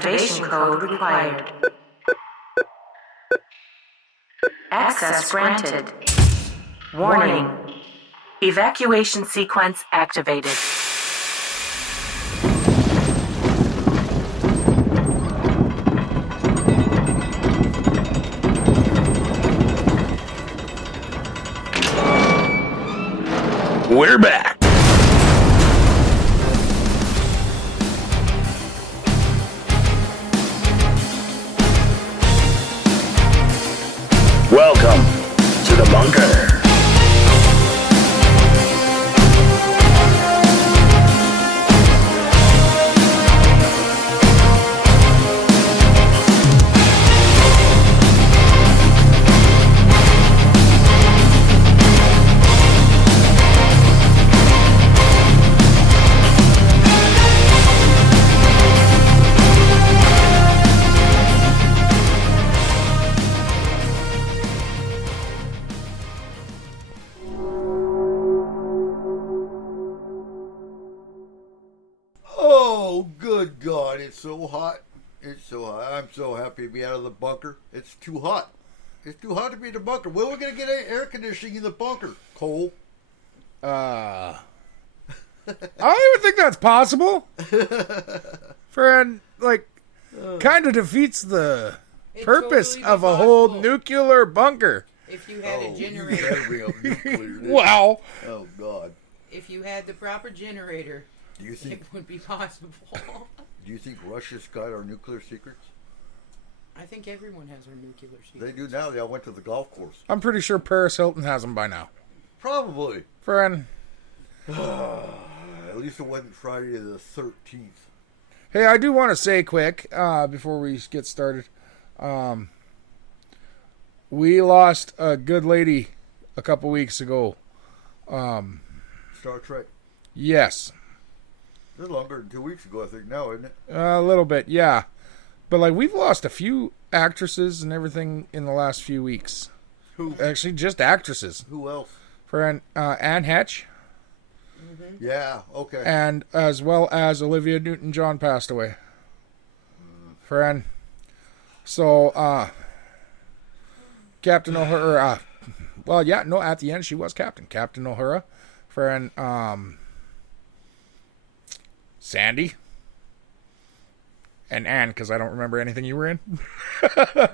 Activation code required. Access granted. Warning. Evacuation sequence activated. We're back. Welcome to the bunker. Oh, good God, it's so hot. It's so hot. I'm so happy to be out of the bunker. It's too hot. It's too hot to be in the bunker. When are we going to get air conditioning in the bunker, Cole? I don't even think that's possible. Friend, kind of defeats the purpose totally of a whole possible. nuclear bunker. If you had a You generator, gotta bring up nuclear, didn't you? Wow. Oh, God. if you had the proper generator, Do you it think would be possible. Russia's got our nuclear secrets? I think everyone has our nuclear They secrets. do now. They all went to the golf course. I'm pretty sure Paris Hilton has them by now. Probably. Friend, At least it wasn't Friday the 13th. hey, I do want to say quick, before we get started, we lost a good lady a couple weeks ago. Star Trek. Yes. A little longer than 2 weeks ago, I think now, isn't it? A little bit, yeah. But we've lost a few actresses and everything in the last few weeks. Who? Actually, just actresses. Who else? For Anne Hatch, Yeah, okay. and as well as Olivia Newton-John passed away. Friend. So, Captain O'Hara. At the end she was Captain. Captain O'Hara. Friend, Sandy. And Anne, because I don't remember anything you were in.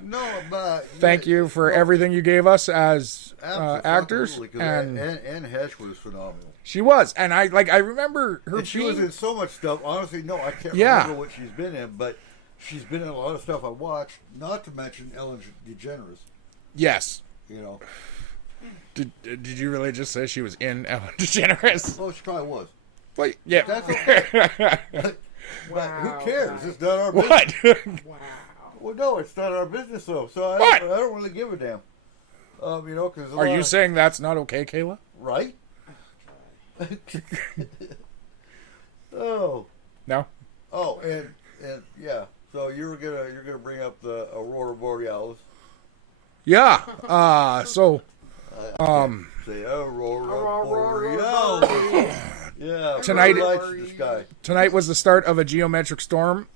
No, but... Thank you for everything you gave us as actors. Absolutely, 'cause And Anne Hesh was phenomenal. she was. And I remember her And she was in so much stuff. Honestly, no, I can't Yeah. remember what she's been in, but she's been in a lot of stuff I watched, not to mention Ellen DeGeneres, Yes. you know. Did you really just say she was in Ellen DeGeneres? Well, she probably was. Well, yeah. That's okay. But who cares? It's not our business. What? Wow. Well, no, it's not our business, though. So I What? don't really give a damn. Because Are you saying that's not okay, Kayla? right? Oh, No. oh, and yeah. So you're gonna bring up the Aurora Borealis. Yeah. So Say Aurora Borealis. Yeah. Tonight- pretty lights in the sky. tonight was the start of a geometric storm.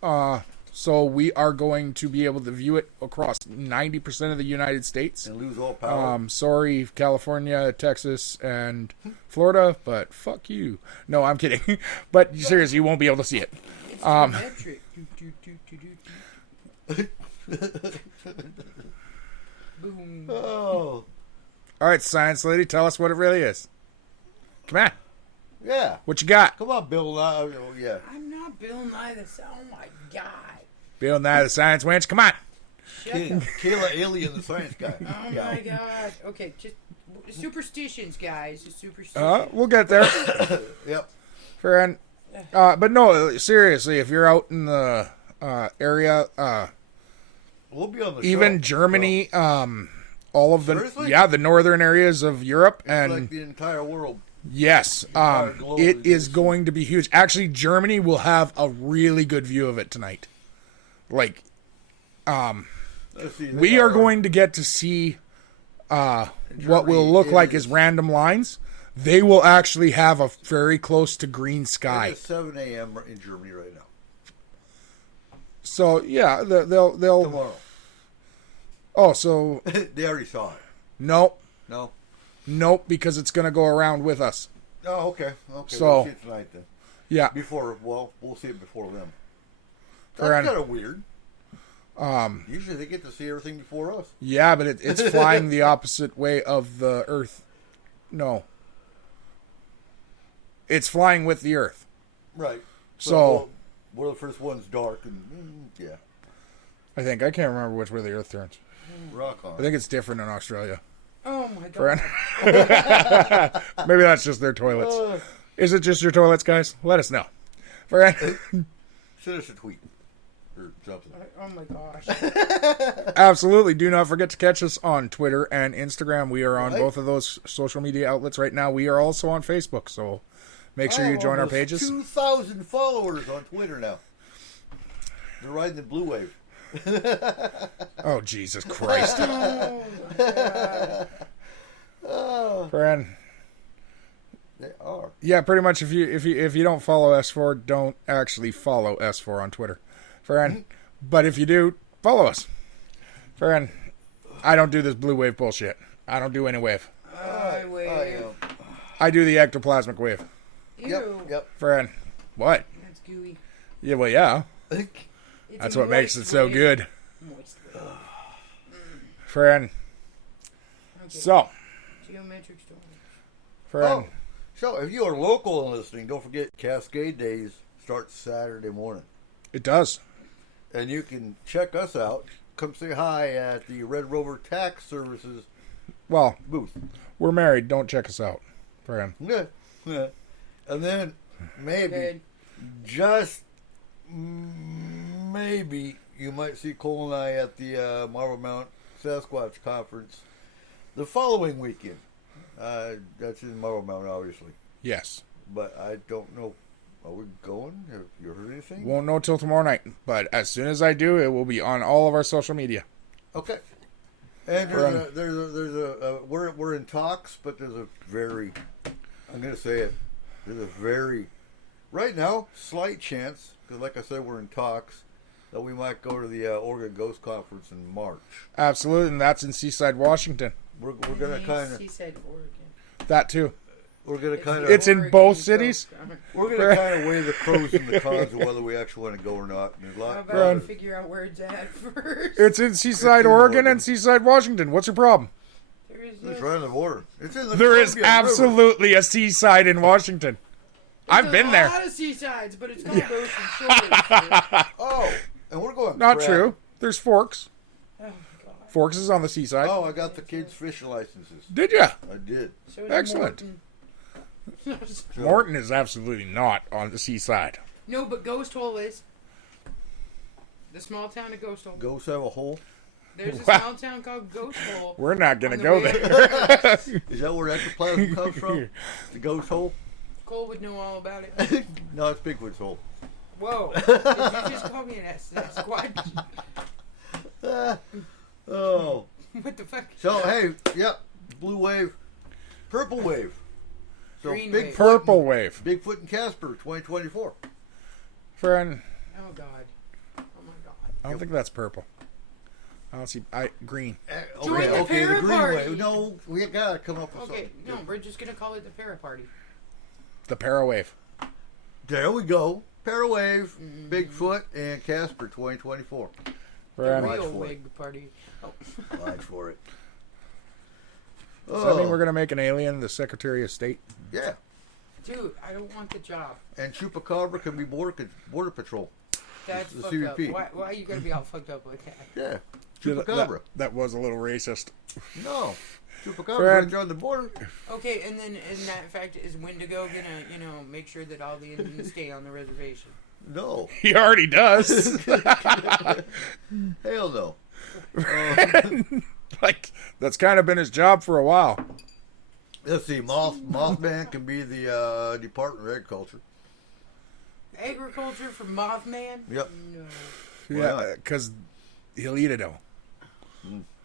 So we are going to be able to view it across 90% of the United States. And lose all power. Sorry, California, Texas, and Florida, but fuck you. No, I'm kidding. But seriously, you won't be able to see it. Metric. Boom. Oh, All right, science lady, tell us what it really is. Come on. yeah. What you got? Come on, Bill. Oh, yeah. I'm not Bill Nye the... Oh, my God. Bill Nye the Science Wench. Come on. Shut the... Kayla Alien, the science guy. Oh, Yeah. my God. Okay, just... Superstitions, guys. Just superstitions. We'll get there. Yep. Friend. But no, seriously, if you're out in the area, We'll be on the even show. Germany, all of the Seriously? the northern areas of Europe, So, and like the entire world. yes, globe it is- is going to be huge. Actually, Germany will have a really good view of it tonight. Let's see, they We got are our- going to get to see what Germany, will look it like is- as random lines. They will actually have a very close to green sky. It's 7 a.m. in Germany right now. So yeah, they'll. Tomorrow. Oh, so They already saw it. nope, No? nope, because it's gonna go around with us. Oh, okay. Okay, So- we'll see it tonight then. Yeah. We'll see it before them. Fair That's enough. kind of weird. Usually they get to see everything before us. Yeah, but it's flying the opposite way of the Earth. No. It's flying with the Earth. Right. So- one of the first ones dark and yeah, I think. I can't remember which way the Earth turns. rock on. I think it's different in Australia. Oh my god. Friend. Maybe that's just their toilets. Is it just your toilets, guys? Let us know. Friend. Send us a tweet or something. Oh my gosh. Absolutely. Do not forget to catch us on Twitter and Instagram. We are on Right. both of those social media outlets right now. We are also on Facebook, so make sure you join our Almost pages. 2,000 followers on Twitter now. They're riding the blue wave. Oh, Jesus Christ. Oh my god. Friend. They are. Yeah, pretty much if you don't follow S4, don't actually follow S4 on Twitter. Friend. But if you do, follow us. Friend. I don't do this blue wave bullshit. I don't do any wave. I wave. I do the ectoplasmic wave. Ew. Yep. Friend. What? That's gooey. Yeah, well, yeah. Yep. It's That's a what makes it moist so wave. good. Moist wave. Friend. Okay. So, Geometric storm. friend. Oh, so if you are local and listening, don't forget Cascade Days starts Saturday morning. It does. And you can check us out. Come say hi at the Red Rover Tax Services Well, booth. we're married. Don't check us out. Friend. Yeah. Yeah. And then maybe, Good. just maybe, you might see Cole and I at the Marble Mount Sasquatch Conference the following weekend. That's in Marble Mount, obviously. Yes. But I don't know. Are we going? Have you heard anything? Won't know till tomorrow night. But as soon as I do, it will be on all of our social media. Okay. And we're in talks, but there's a very, I'm going to say it, there's a very, right now, slight chance, because like I said, we're in talks, that we might go to the Oregon Ghost Conference in March. Absolutely. And that's in Seaside, Washington. We're going to kind of, He said Oregon. That too. we're going to kind of, It's in both cities? we're going to kind of weigh the pros and the cons of whether we actually want to go or not. And there's a How lot, about Run. we figure out where it's at first? It's in Seaside, in Oregon, Oregon. and Seaside, Washington. What's your problem? There is it's no- right on the border. It's in the There is Columbia River. absolutely a seaside in Washington. I've been There's there. a lot of seasides, but it's called Ocean Shores. Oh, and we're going Not crab. true. There's Forks. Oh my god. Forks is on the seaside. Oh, I got the kids' fishing licenses. Did ya? I did. So is Excellent. Morton. Morton is absolutely not on the seaside. No, but Ghost Hole is. The small town of Ghost Hole. Ghosts have a hole. There's a Wow. small town called Ghost Hole. We're not going to on the go way there. Is that where ectoplasm comes from? The ghost hole? Cole would know all about it. No, it's Bigfoot's hole. Whoa. Did you just call me an Sasquatch? Oh. What the fuck? So, hey, yep. Blue wave. Purple wave. So, Green Bigfoot, wave. Purple wave. Bigfoot and Casper 2024. Friend, Oh god. Oh my god. I don't think that's purple. I don't see. Green. Join the the para green party. wave. No, we gotta come up with Okay, something. no, we're just gonna call it the para party. The Parawave. There we go. Parawave, Bigfoot, and Casper 2024. The Friend. Watch real for it. wig party. Oh. Watch for it. Does that mean we're going to make an alien the Secretary of State? Yeah. Dude, I don't want the job. And Chupacabra can be border patrol. That's The fucked CBP. up. Why are you gonna be all fucked up like that? Yeah. That, Chupacabra. that was a little racist. No. Chupacabra Friend. right there on the border. Okay, and then in that fact, is Wendigo gonna, make sure that all the Indians stay on the reservation? No. He already does. Hell no. Like, that's kind of been his job for a while. Let's see. Mothman can be the Department of Agriculture. Agriculture for Mothman? Yep. No. Yeah, because he'll eat it all.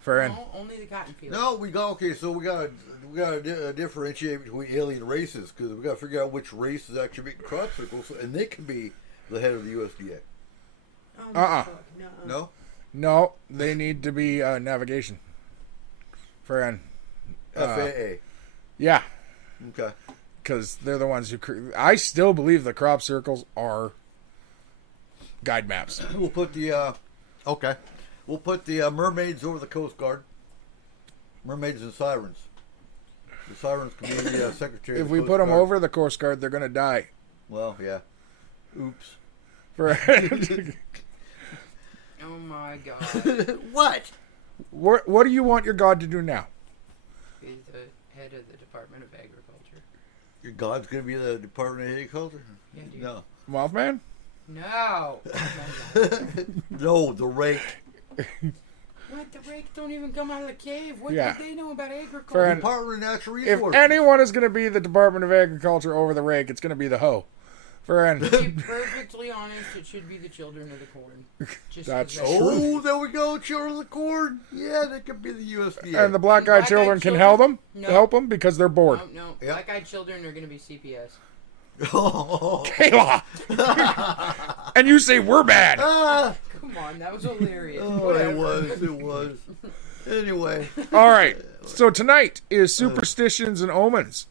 Friend. No, only the cotton field. No, we gotta differentiate between alien races because we gotta figure out which race is actually making crop circles, and they can be the head of the USDA. Uh-uh. fuck, no. No. No, they need to be navigation. Friend. FAA. Yeah, Okay. because they're the ones who... I still believe the crop circles are guide maps. We'll put the okay. We'll put the mermaids over the Coast Guard. Mermaids and sirens. The sirens can be the secretary. If of the we Coast put them Guard. over the Coast Guard, they're going to die. Well, yeah. Oops. Friend. Oh my god. What? What do you want your god to do now? Be the head of the Department of Agriculture. Your god's gonna be the Department of Agriculture? Yeah, dude. No. Mothman? No. No, the rake. What? The rakes don't even come out of the cave. What Yeah. do they know about agriculture? Friend. Department of Natural If Resources. anyone is going to be the Department of Agriculture over the rake, it's going to be the hoe. Friend. To be perfectly honest, it should be the children of the corn. Just 'cause That's that's- Oh, there we go. Children of the Corn. Yeah, that could be the USDA. And the black-eyed children can help them, No. help them because they're bored. No. Yeah. Black-eyed children are going to be CPS. Oh. Kayla! And you say we're bad. Ah. Come on, that was hilarious. Oh, Whatever. it was. Anyway, All right. So tonight is superstitions and omens.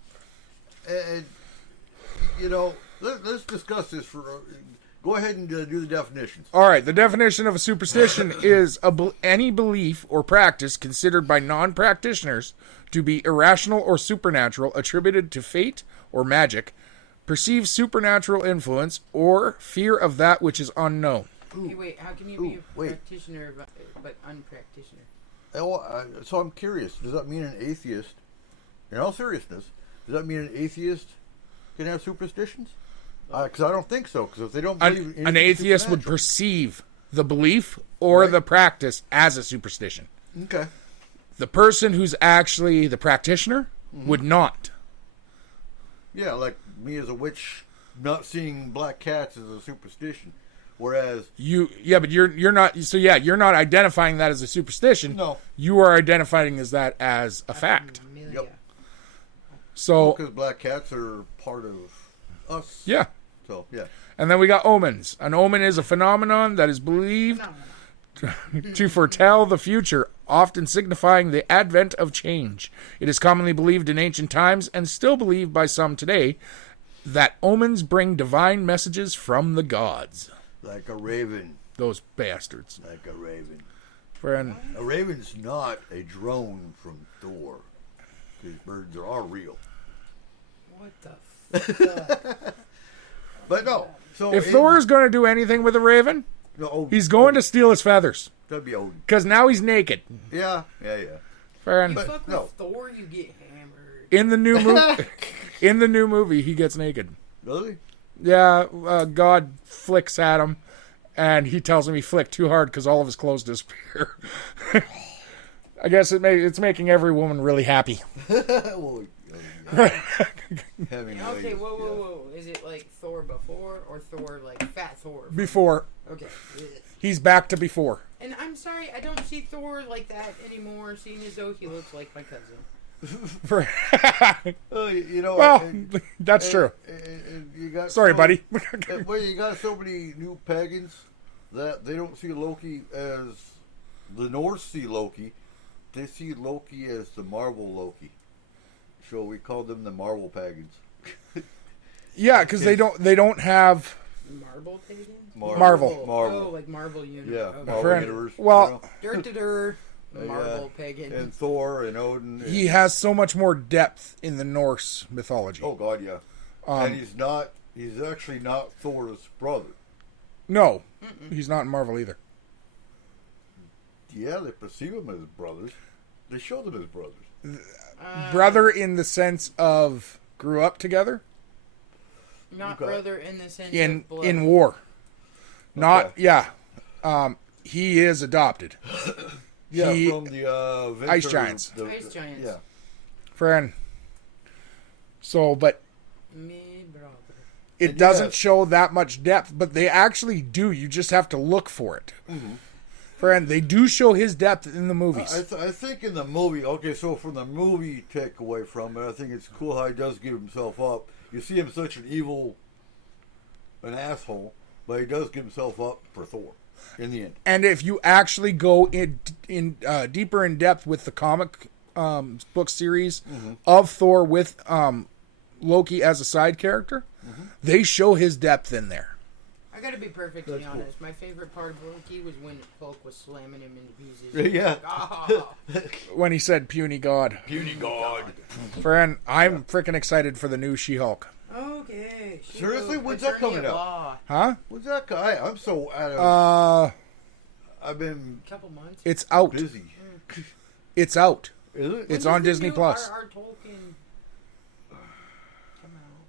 and you know, let's discuss this for. Go ahead and do the definitions. All right. The definition of a superstition is any belief or practice considered by non-practitioners to be irrational or supernatural, attributed to fate or magic, perceived supernatural influence, or fear of that which is unknown. Hey, wait, how can you be a wait. practitioner but unpractitioner? So I'm curious. Does that mean an atheist? In all seriousness, does that mean an atheist can have superstitions? Because I don't think so. Because if they don't believe in An atheist would supernatural- perceive the belief or Right. the practice as a superstition. Okay. The person who's actually the practitioner would not. Yeah, like me as a witch, not seeing black cats is a superstition, whereas But you're not. So yeah, you're not identifying that as a superstition. No. You are identifying as that as a fact. Amelia. Yep. So because black cats are part of us. yeah, So yeah. and then we got omens. An omen is a phenomenon that is believed to foretell the future, often signifying the advent of change. It is commonly believed in ancient times, and still believed by some today, that omens bring divine messages from the gods. Like a raven. Those bastards. Like a raven. Friend. A raven's not a drone from Thor. These birds are real. What the fuck? But no. So If Thor is going to do anything with a raven, he's going to steal his feathers. That'd be Odin. Because now he's naked. Yeah. Friend. But- Fuck no. with Thor, you get hammered. In the new movie, he gets naked. Really? Yeah, God flicks at him, and he tells him he flicked too hard because all of his clothes disappear. I guess it's making every woman really happy. Well, having Okay, ladies, whoa. Is it like Thor before or Thor like Fat Thor? Before. Okay. He's back to before. And I'm sorry, I don't see Thor like that anymore, seeing as though he looks like my cousin. You know. Well, and- that's true. and you got Sorry, so- buddy. Well, you got so many new pagans that they don't see Loki as the Norse see Loki. They see Loki as the Marvel Loki. So we call them the Marvel pagans. Yeah, because they don't have. Marble pagan? Marvel. Oh, like Marvel Universe. Yeah, Okay. Marvel Friend- Universe. well- Marble Yeah. pagan. And Thor and Odin. He has so much more depth in the Norse mythology. Oh God, yeah. And he's not. He's actually not Thor's brother. No, he's not in Marvel either. Yeah, they perceive him as brothers. They show them as brothers. Brother in the sense of grew up together Not Okay. brother in the sense in of blood. in war. Not Okay. yeah. He is adopted. Yeah, He- from the Venture, Ice Giants. Ice Giants. Yeah. Friend. So, but Me brother. it And doesn't yes. show that much depth, but they actually do. You just have to look for it. Friend, they do show his depth in the movies. I think in the movie, okay, so from the movie takeaway from it, I think it's cool how he does give himself up. You see him such an asshole, but he does give himself up for Thor. In the end. And if you actually go in deeper in depth with the comic book series of Thor with Loki as a side character, they show his depth in there. I gotta be perfectly honest. My favorite part of Loki was when Hulk was slamming him into pieces. Yeah. When he said puny god. Puny God. Friend, I'm freaking excited for the new She-Hulk. Okay. Seriously? When's that coming out? Huh? When's that guy? I'm so out of... I've been Couple months. It's out. busy. It's out. Is it? It's on Disney Plus. Our Tolkien come out.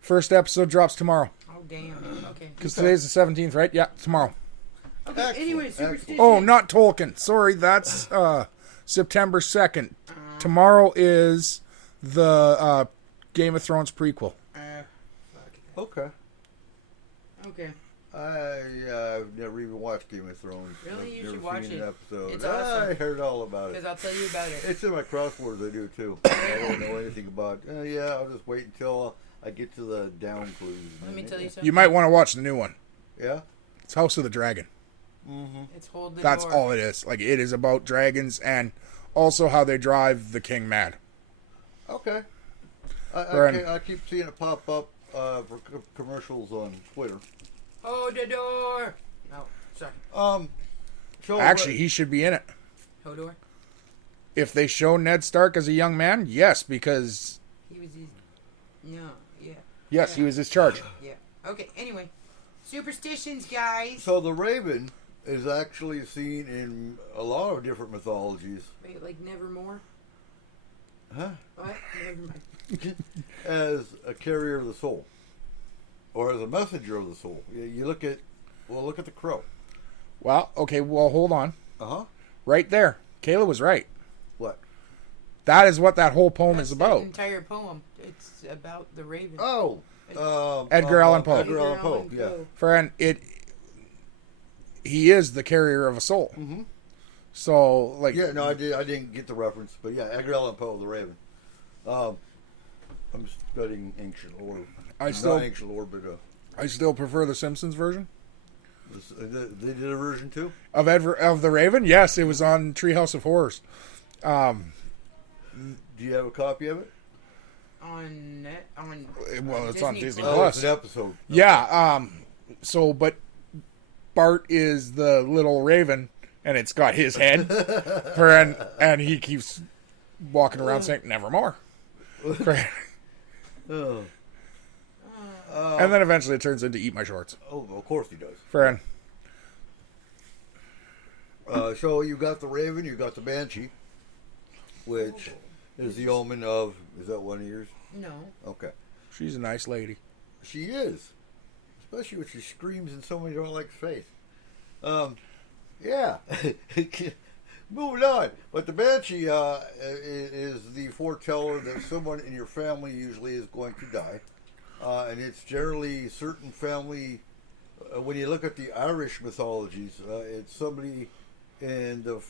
First episode drops tomorrow. Oh damn. Okay. Because today's the 17th, right? Yeah, tomorrow. Okay. Excellent, Anyway, excellent. Superstition. Oh, not Tolkien. Sorry, that's September 2nd. Tomorrow is the Game of Thrones prequel. Okay. Okay. I've never even watched Game of Thrones. Really? You Never should watch seen it. an episode. It's awesome. I heard all about Because it. I'll tell you about it. It's in my crosswords. I do too. I don't know anything about. Yeah, I'll just wait until I get to the down clues. Let me tell you something. You might want to watch the new one. Yeah. It's House of the Dragon. It's Hold the That's Door. all it is. Like, it is about dragons and also how they drive the king mad. Okay. Brandon. I keep seeing it pop up for commercials on Twitter. Hold the door. No, sorry. So Actually, he should be in it. Hodor. If they show Ned Stark as a young man, yes, because He was his. No. Yeah. yes, he was his charge. Yeah. Okay. Anyway, superstitions, guys. So the Raven is actually seen in a lot of different mythologies Wait, like Nevermore. Huh? What? Never mind. as a carrier of the soul, or as a messenger of the soul. You look at, look at the crow. Well, okay, well, hold on. Uh-huh. Right there. Kayla was right. What? That is what that whole poem That's is the about. entire poem. It's about the Raven. Oh. Edgar Allan Poe. Edgar Allan Poe, yeah. Friend, he is the carrier of a soul. Mm-hmm. So, like... Yeah, no, I didn't get the reference, but yeah, Edgar Allan Poe, the Raven. I'm studying ancient lore. Not ancient lore, but I still prefer the Simpsons version. they did a version too? Of the Raven? Yes, it was on Treehouse of Horrors. Do you have a copy of it? It's on Disney Oh, Plus. it's an episode. Yeah, but Bart is the little raven, and it's got his head, and he keeps walking around saying, "Nevermore." Oh. And then eventually it turns into "Eat my shorts." Oh, of course he does. Friend. So you got the Raven, you got the Banshee, which is the omen of. Is that one of yours? No. Okay. She's a nice lady. She is, especially when she screams in somebody you don't like's face. Yeah. Moving on. But the Banshee is the foreteller that someone in your family usually is going to die. And it's generally certain family. When you look at the Irish mythologies, it's somebody in the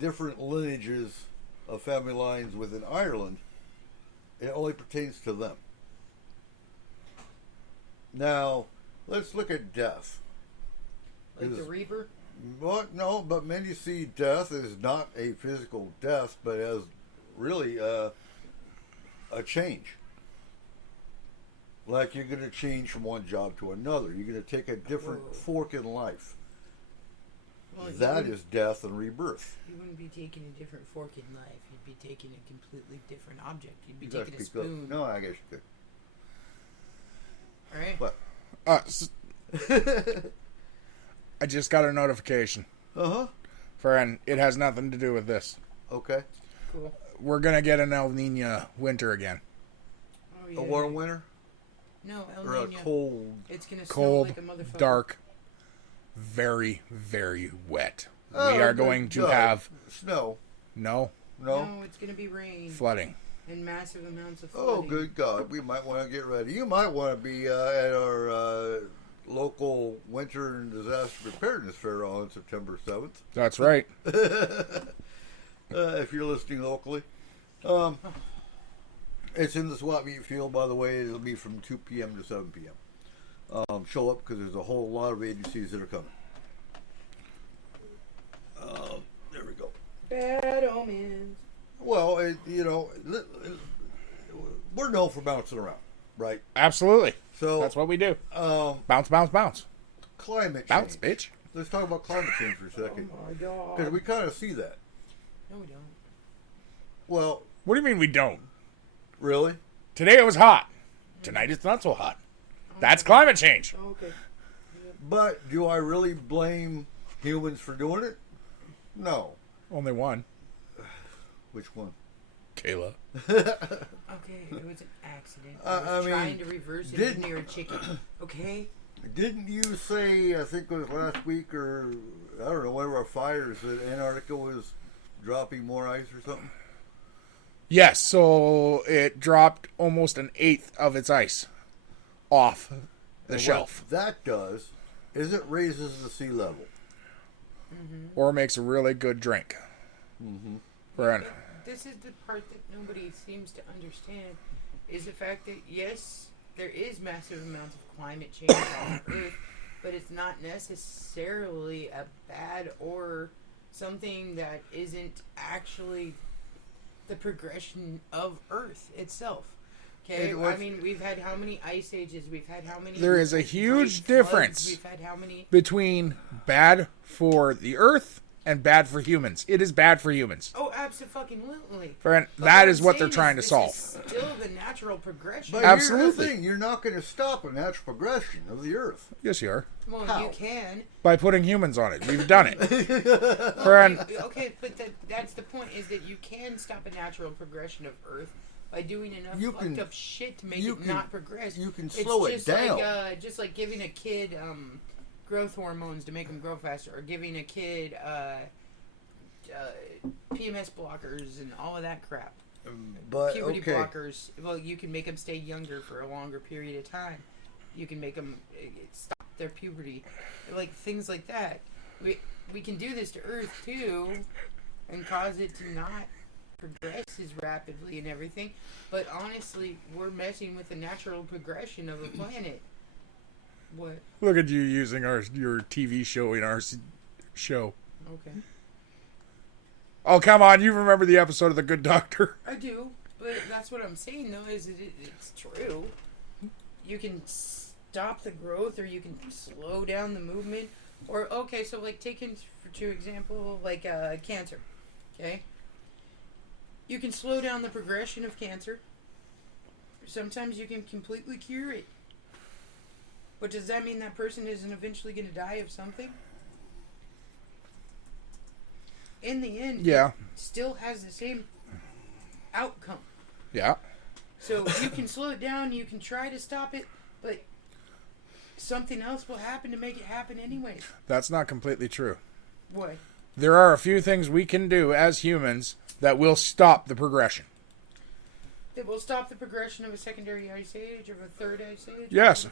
different lineages of family lines within Ireland. It only pertains to them. Now, let's look at death. Like the Reaper? What? No, but many see death as not a physical death, but as really a change. Like you're going to change from one job to another. You're going to take a different fork in life. Well, That is death and rebirth. You wouldn't be taking a different fork in life. You'd be taking a completely different object. You'd be You gotta taking a speak up. spoon. No, I guess you could. Alright? What? I just got a notification. Uh-huh. Friend, it has nothing to do with this. Okay. Cool. We're going to get an El Nino winter again. Oh, yeah. A warm winter? No, El Or a Nino. cold? It's gonna snow Cold, like a motherfucker. dark, very, very wet. Oh, We are going to have snow. no No? No, it's gonna be rain flooding. and massive amounts of flooding. Oh, good God. We might want to get ready. You might want to be at our local winter and disaster preparedness fair on September 7th. That's right. If you're listening locally. It's in the swap meet field, by the way. It'll be from 2 p.m. to 7 p.m. Show up because there's a whole lot of agencies that are coming. Bad omens. Well, we're known for bouncing around, right? Absolutely. So That's what we do. Um, Bounce, bounce, bounce. climate Bounce, change. bitch. Let's talk about climate change for a second, Oh my god. because we kind of see that. No, we don't. Well, What do you mean we don't? really? Today it was hot. Tonight it's not so hot. That's climate change. Oh, okay. But do I really blame humans for doing it? No. Only one. Which one? Kayla. Okay, it was an accident. I was I mean, trying to reverse engineer a chicken. Okay? Didn't you say, I think it was last week or, I don't know, one of our fires, that Antarctica was dropping more ice or something? Yes, so it dropped almost an eighth of its ice off the And shelf. What that does is it raises the sea level. Or makes a really good drink. Friend. This is the part that nobody seems to understand, is the fact that, yes, there is massive amounts of climate change on Earth, but it's not necessarily a bad or something that isn't actually the progression of Earth itself. Okay, I mean, we've had how many ice ages? We've had how many? There is a huge difference. We've had how many? Between bad for the earth and bad for humans. It is bad for humans. Oh, absolutely. Friend, But that I'm is what they're saying trying to this solve. is still the natural progression. But Absolutely. here's the thing, you're not going to stop a natural progression of the Earth. Yes, you are. Well, How? you can. By putting humans on it. We've done it. Friend, Okay, but that's the point, is that you can stop a natural progression of Earth by doing enough You fucked can- up shit to make you it can- not progress. you can It's slow it just down. Like, just like giving a kid growth hormones to make them grow faster, or giving a kid PMS blockers and all of that crap. But, Puberty okay. blockers. Well, you can make them stay younger for a longer period of time. You can make them stop their puberty, like things like that. We can do this to Earth too, and cause it to not progress as rapidly and everything. But honestly, we're messing with the natural progression of a planet. What? look at you using your TV show in our show. Okay. Oh, come on. You remember the episode of The Good Doctor? I do, but that's what I'm saying though, is that it's true. You can stop the growth, or you can slow down the movement. Or, okay, so like taking to example, like cancer, okay? You can slow down the progression of cancer. Sometimes you can completely cure it. But does that mean that person isn't eventually going to die of something? In the end, Yeah. it still has the same outcome. Yeah. So you can slow it down, you can try to stop it, but something else will happen to make it happen anyways. That's not completely true. What? There are a few things we can do as humans that will stop the progression. That will stop the progression of a secondary ice age, or a third ice age? Yes.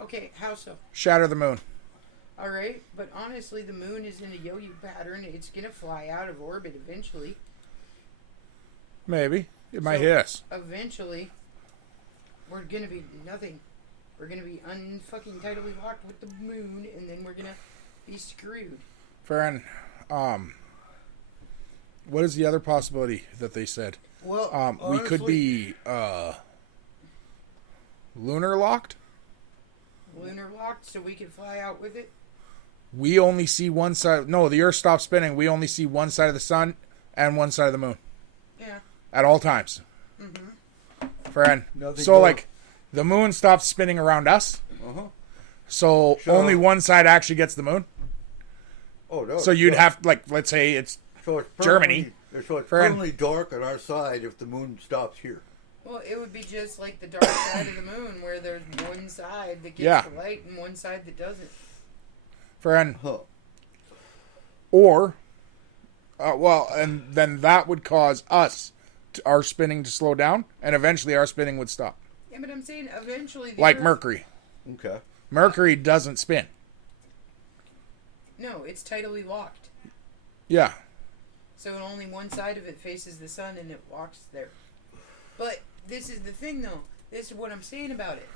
Okay, how so? Shatter the moon. Alright, but honestly, the moon is in a yo-yo pattern. It's going to fly out of orbit eventually. Maybe. It might So, hit us. Eventually, we're going to be nothing. We're going to be unfucking tidally locked with the moon, and then we're going to be screwed. Farron, what is the other possibility that they said? Well, We could honestly, be lunar locked. Lunar locked, so we can fly out with it. We only see one side. No, the Earth stops spinning. We only see one side of the sun and one side of the moon Yeah. at all times. Farron. Nothing So, more. like, the moon stops spinning around us. Uh-huh. So Sure. only one side actually gets the moon. Oh, no. So you'd no. have, like, let's say it's So it's Germany. So it's Friend. permanently dark on our side if the moon stops here. Well, it would be just like the dark side of the moon, where there's one side that gets Yeah. the light and one side that doesn't. Farron. Huh. Or, and then that would cause our spinning to slow down, and eventually our spinning would stop. Yeah, but I'm saying eventually the Like Earth- Mercury. Okay. Mercury doesn't spin. No, it's tidally locked. Yeah. So only one side of it faces the sun and it walks there. But this is the thing, though. This is what I'm saying about it.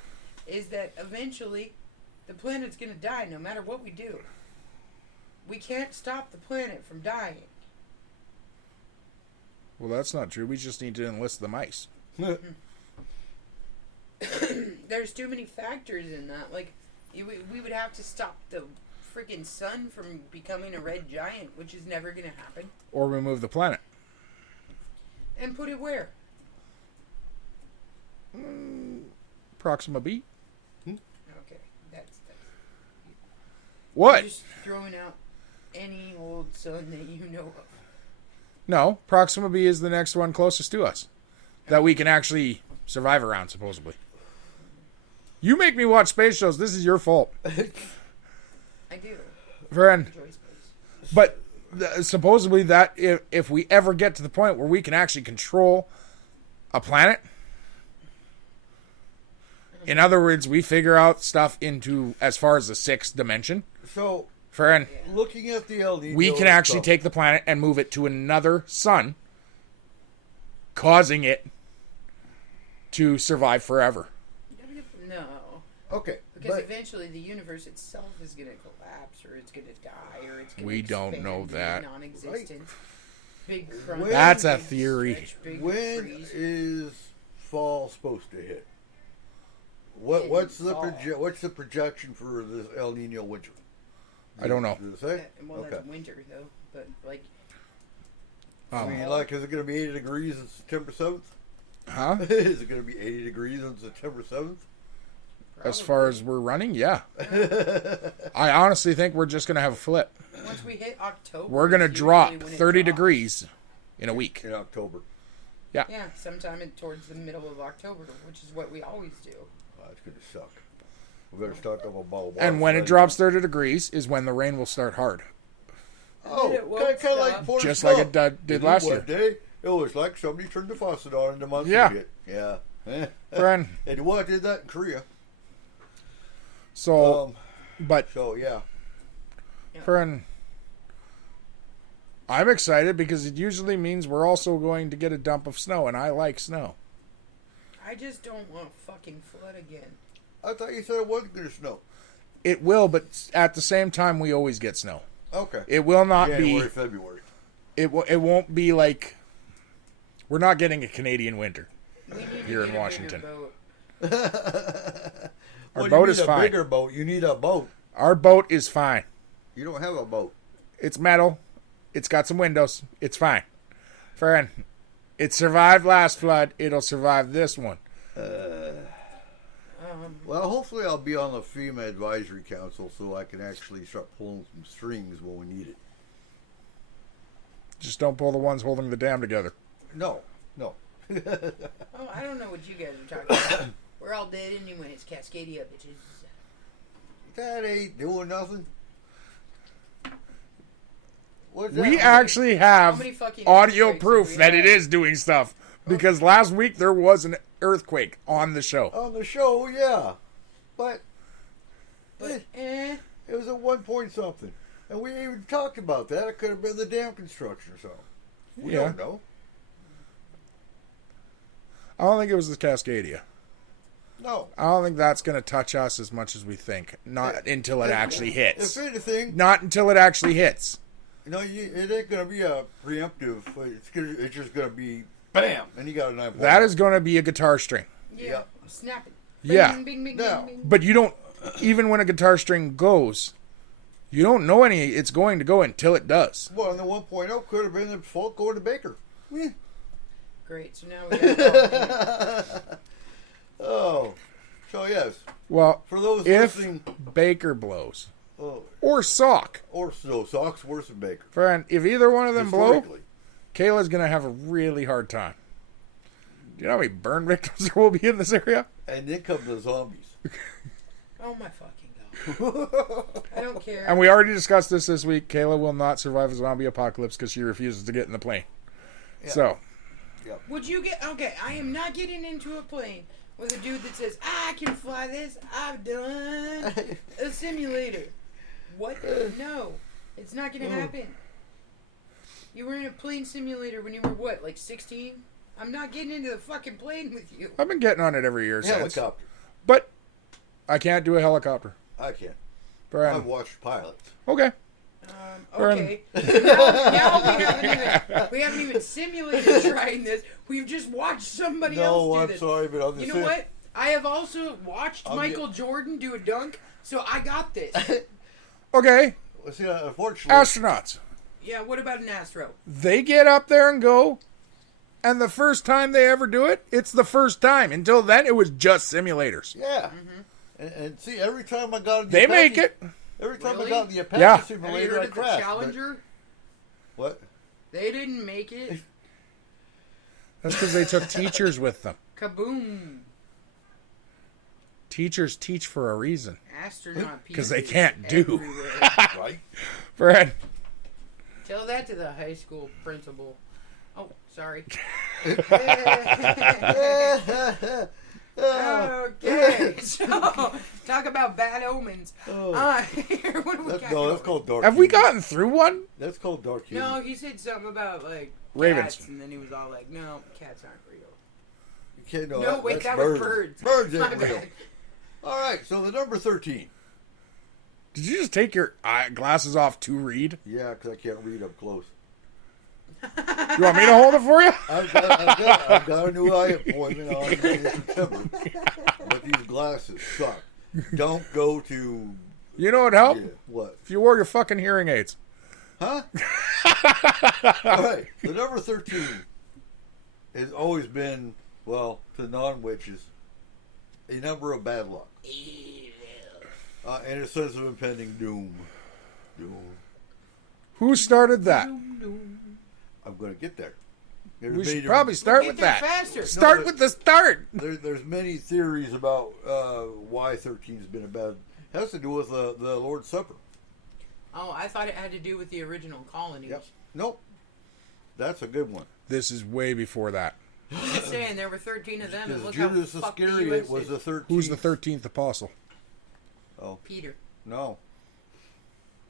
Is that eventually the planet's going to die no matter what we do. We can't stop the planet from dying. Well, that's not true. We just need to enlist the mice. There's too many factors in that. Like, we would have to stop the freaking sun from becoming a red giant, which is never going to happen. Or remove the planet. And put it where? Proxima B. Okay, that's What? You're just throwing out any old sun that you know of. No, Proxima B is the next one closest to us. That we can actually survive around, supposedly. You make me watch space shows. This is your fault. I do. Friend. Enjoy space. But supposedly that if we ever get to the point where we can actually control a planet, in other words, we figure out stuff into as far as the sixth dimension. So, Friend, looking at the El Nino, we can actually take the planet and move it to another sun, causing it to survive forever. No. Okay, Because but eventually the universe itself is going to collapse, or it's going to die, or it's going to We don't know that. Non-existent. Big When- crunch. That's a big theory. stretch, big when freeze. is fall supposed to hit? In What's the fall. what's the projection for this El Nino winter? I don't know. Does it say? Well, Okay. that's winter though. But like, I mean, like, is it going to be 80 degrees on September 7th? Huh? Is it going to be 80 degrees on September 7th? As far as we're running, yeah. I honestly think we're just going to have a flip. once we hit October, We're going to is drop usually when it 30 drops. degrees in a week. In October. Yeah, sometime towards the middle of October, which is what we always do. It's going to suck. We better start up a bottle of water. And when it drops 30 degrees is when the rain will start hard. Oh, It won't kind of like stop. Forrest Just like it Gump. did last One year. day, it was like somebody turned the faucet on in the month. Yeah. Yeah. Friend. And what did that in Korea? So, but, So, yeah. friend, I'm excited because it usually means we're also going to get a dump of snow, and I like snow. I just don't want fucking flood again. I thought you said it wasn't going to snow. It will, but at the same time, we always get snow. Okay. It will not January, be. February. It won't be like. We're not getting a Canadian winter We need to here in get a bigger Washington. boat. Well, boat you is need a fine. bigger boat. You need a boat. Our boat is fine. You don't have a boat. It's metal. It's got some windows. It's fine. Friend, it survived last flood. It'll survive this one. Well, hopefully I'll be on the FEMA Advisory Council so I can actually start pulling some strings when we need it. Just don't pull the ones holding the dam together. No. Oh, I don't know what you guys are talking about. We're all dead anyway. It's Cascadia, bitches. That ain't doing nothing. What's that? We actually have many fucking audio earthquakes proof have we that had? it is doing stuff. Because last week there was an earthquake on the show. On the show, yeah. But But, it was at 1 point something. And we even talked about that. It could have been the dam construction or something. We Yeah. don't know. I don't think it was the Cascadia. No. I don't think that's going to touch us as much as we think. Not until it actually hits. If anything, Not until it actually hits. it ain't going to be a preemptive. It's just going to be bam, and you got a 9 point. That is going to be a guitar string. yeah, snap it. Yeah. Bing, bing, bing, No. bing, bing. But you don't, even when a guitar string goes, you don't know it's going to go until it does. Well, and the 1.0 could have been the fault going to Baker. Great. So now we got Oh. So, yes. Well, For those if listening, Baker blows, oh, or Sock, or so, Sock's worse than Baker. friend, if either one of them blow, Historically. Kayla's going to have a really hard time. Do you know how many burn victims there will be in this area? And then come the zombies. Oh my fucking god. I don't care. And we already discussed this week. Kayla will not survive a zombie apocalypse because she refuses to get in the plane. Yeah. So, Would you get okay? I am not getting into a plane with a dude that says I can fly this. I've done a simulator. What? No, it's not gonna happen. You were in a plane simulator when you were what, like 16? I'm not getting into the fucking plane with you. I've been getting on it every year since. Helicopter. But I can't do a helicopter. I can't. Friend. I've watched pilots. Okay. Okay. Now we haven't even simulated trying this. We've just watched somebody else do I'm this. sorry, but I'm You just know saying. what? I have also watched Michael Jordan do a dunk, so I got this. Okay, Well, see, unfortunately, astronauts. Yeah, what about an Astro? They get up there and go, and the first time they ever do it, it's the first time. Until then, it was just simulators. yeah. And see, every time I got in the They make Apache- it. Every time Really? I got in the Apache Yeah. Have you simulator, heard I of the crashed. Challenger? What? They didn't make it. That's because they took teachers with them. Kaboom! Teachers teach for a reason. Astronaut Because they pieces can't do. everywhere. Right? Fred, Tell that to the high school principal. Oh, sorry. Okay, so talk about bad omens. Here, what do we got That's going? called dark. have we humor. gotten through one? That's called dark humor. No, he said something about like Ravens. cats, and then he was all like, "No, cats aren't real." You can't know. No, wait, that's that birds. was birds. Birds My ain't real. bad. All right, so the number 13. Did you just take your glasses off to read? Yeah, because I can't read up close. You want me to hold it for you? I've got a new eye appointment on in September, but these glasses suck. Don't go to. You know what helped? Yeah, what? If you wore your fucking hearing aids. Huh? All right, the number 13 has always been, well, to non-witches, a number of bad luck. And a sense of impending doom. Who started that? I'm going to get there. We There's should many probably start Get with there that. faster. Start No, with the start. There's many theories about why 13's been a bad. It has to do with the Lord's Supper. Oh, I thought it had to do with the original colonies. Yep. Nope. That's a good one. This is way before that. I'm just saying there were 13 of them, and Because look Judas how fucked the Iscariot US was is. the 13th. Who's the 13th apostle? Oh, Peter, no.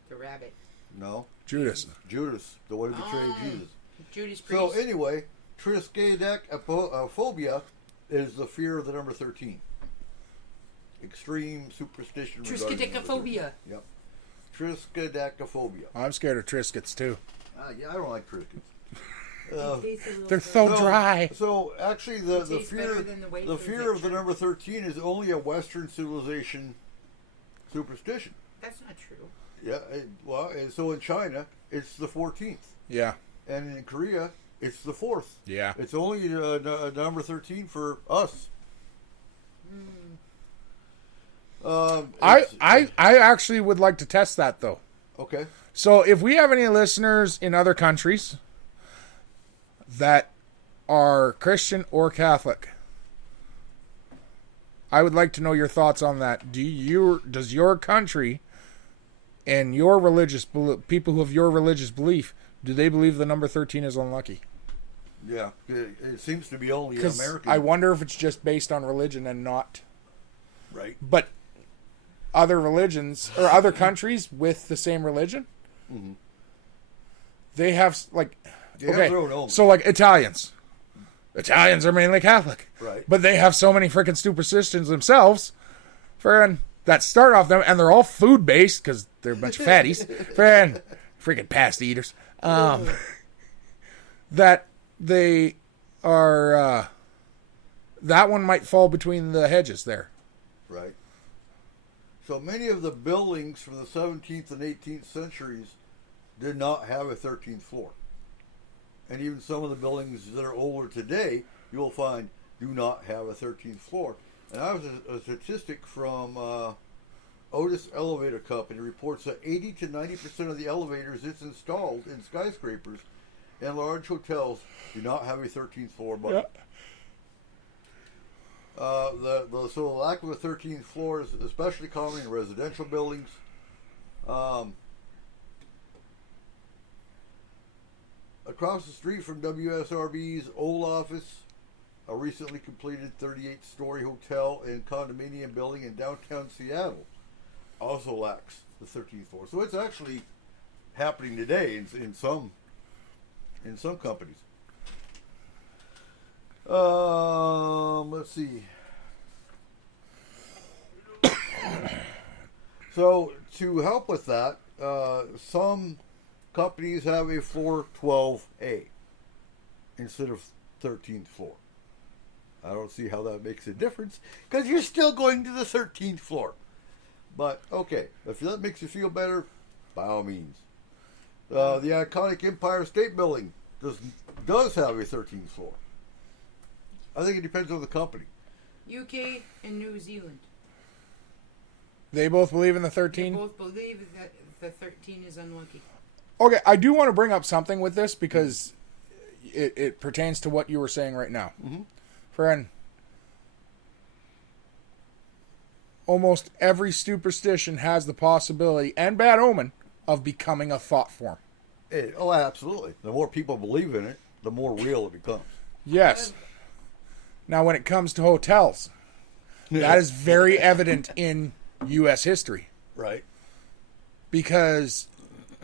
the rabbit. No. Judas. Judas. The one who betrayed Oh. Jesus. Judas So Priest. anyway, triskaidekaphobia is the fear of the number 13. Extreme superstition regarding the number 13. Triskaidekaphobia. Yep. Triskaidekaphobia. I'm scared of Triscuits too. Yeah, I don't like Triscuits. They're so dry. So actually, the tastes fear better than the wafer the fear of the picture. number 13 is only a Western civilization superstition. That's not true. Yeah. And so in China, it's the 14th, Yeah. and in Korea, it's the 4th. Yeah. It's only a number 13 for us. I actually would like to test that though. Okay. So if we have any listeners in other countries that are Christian or Catholic, I would like to know your thoughts on that. Does your country and your people who have your religious belief, do they believe the number 13 is unlucky? Yeah. It seems to be only Because American. I wonder if it's just based on religion and not. Right. But other religions or other countries with the same religion, they have like They have their own omens. so like Italians are mainly Catholic, Right. But they have so many freaking superstitions themselves, that start off them, and they're all food based because they're a bunch of fatties, freaking past eaters. That they are. That one might fall between the hedges there. Right. So many of the buildings from the 17th and 18th centuries did not have a 13th floor. And even some of the buildings that are older today, you will find, do not have a 13th floor. And I was a statistic from Otis Elevator Company reports that 80 to 90% of the elevators it's installed in skyscrapers and large hotels do not have a 13th floor button. So the lack of a 13th floor is especially common in residential buildings. Across the street from WSRB's old office, a recently completed 38-story hotel and condominium building in downtown Seattle also lacks the 13th floor. So it's actually happening today in some companies. Let's see. So to help with that, some companies have a floor 12A instead of 13th floor. I don't see how that makes a difference because you're still going to the 13th floor. But okay, if that makes you feel better, by all means. The iconic Empire State Building does have a 13th floor. I think it depends on the company. UK and New Zealand. They both believe in the They 13? both believe that the 13 is unlucky. Okay, I do want to bring up something with this because it pertains to what you were saying right now. Mm-hmm. Friend, almost every superstition has the possibility and bad omen of becoming a thought form. Oh, absolutely. The more people believe in it, the more real it becomes. Yes. Now, when it comes to hotels, that is very evident in U.S. history. Right. Because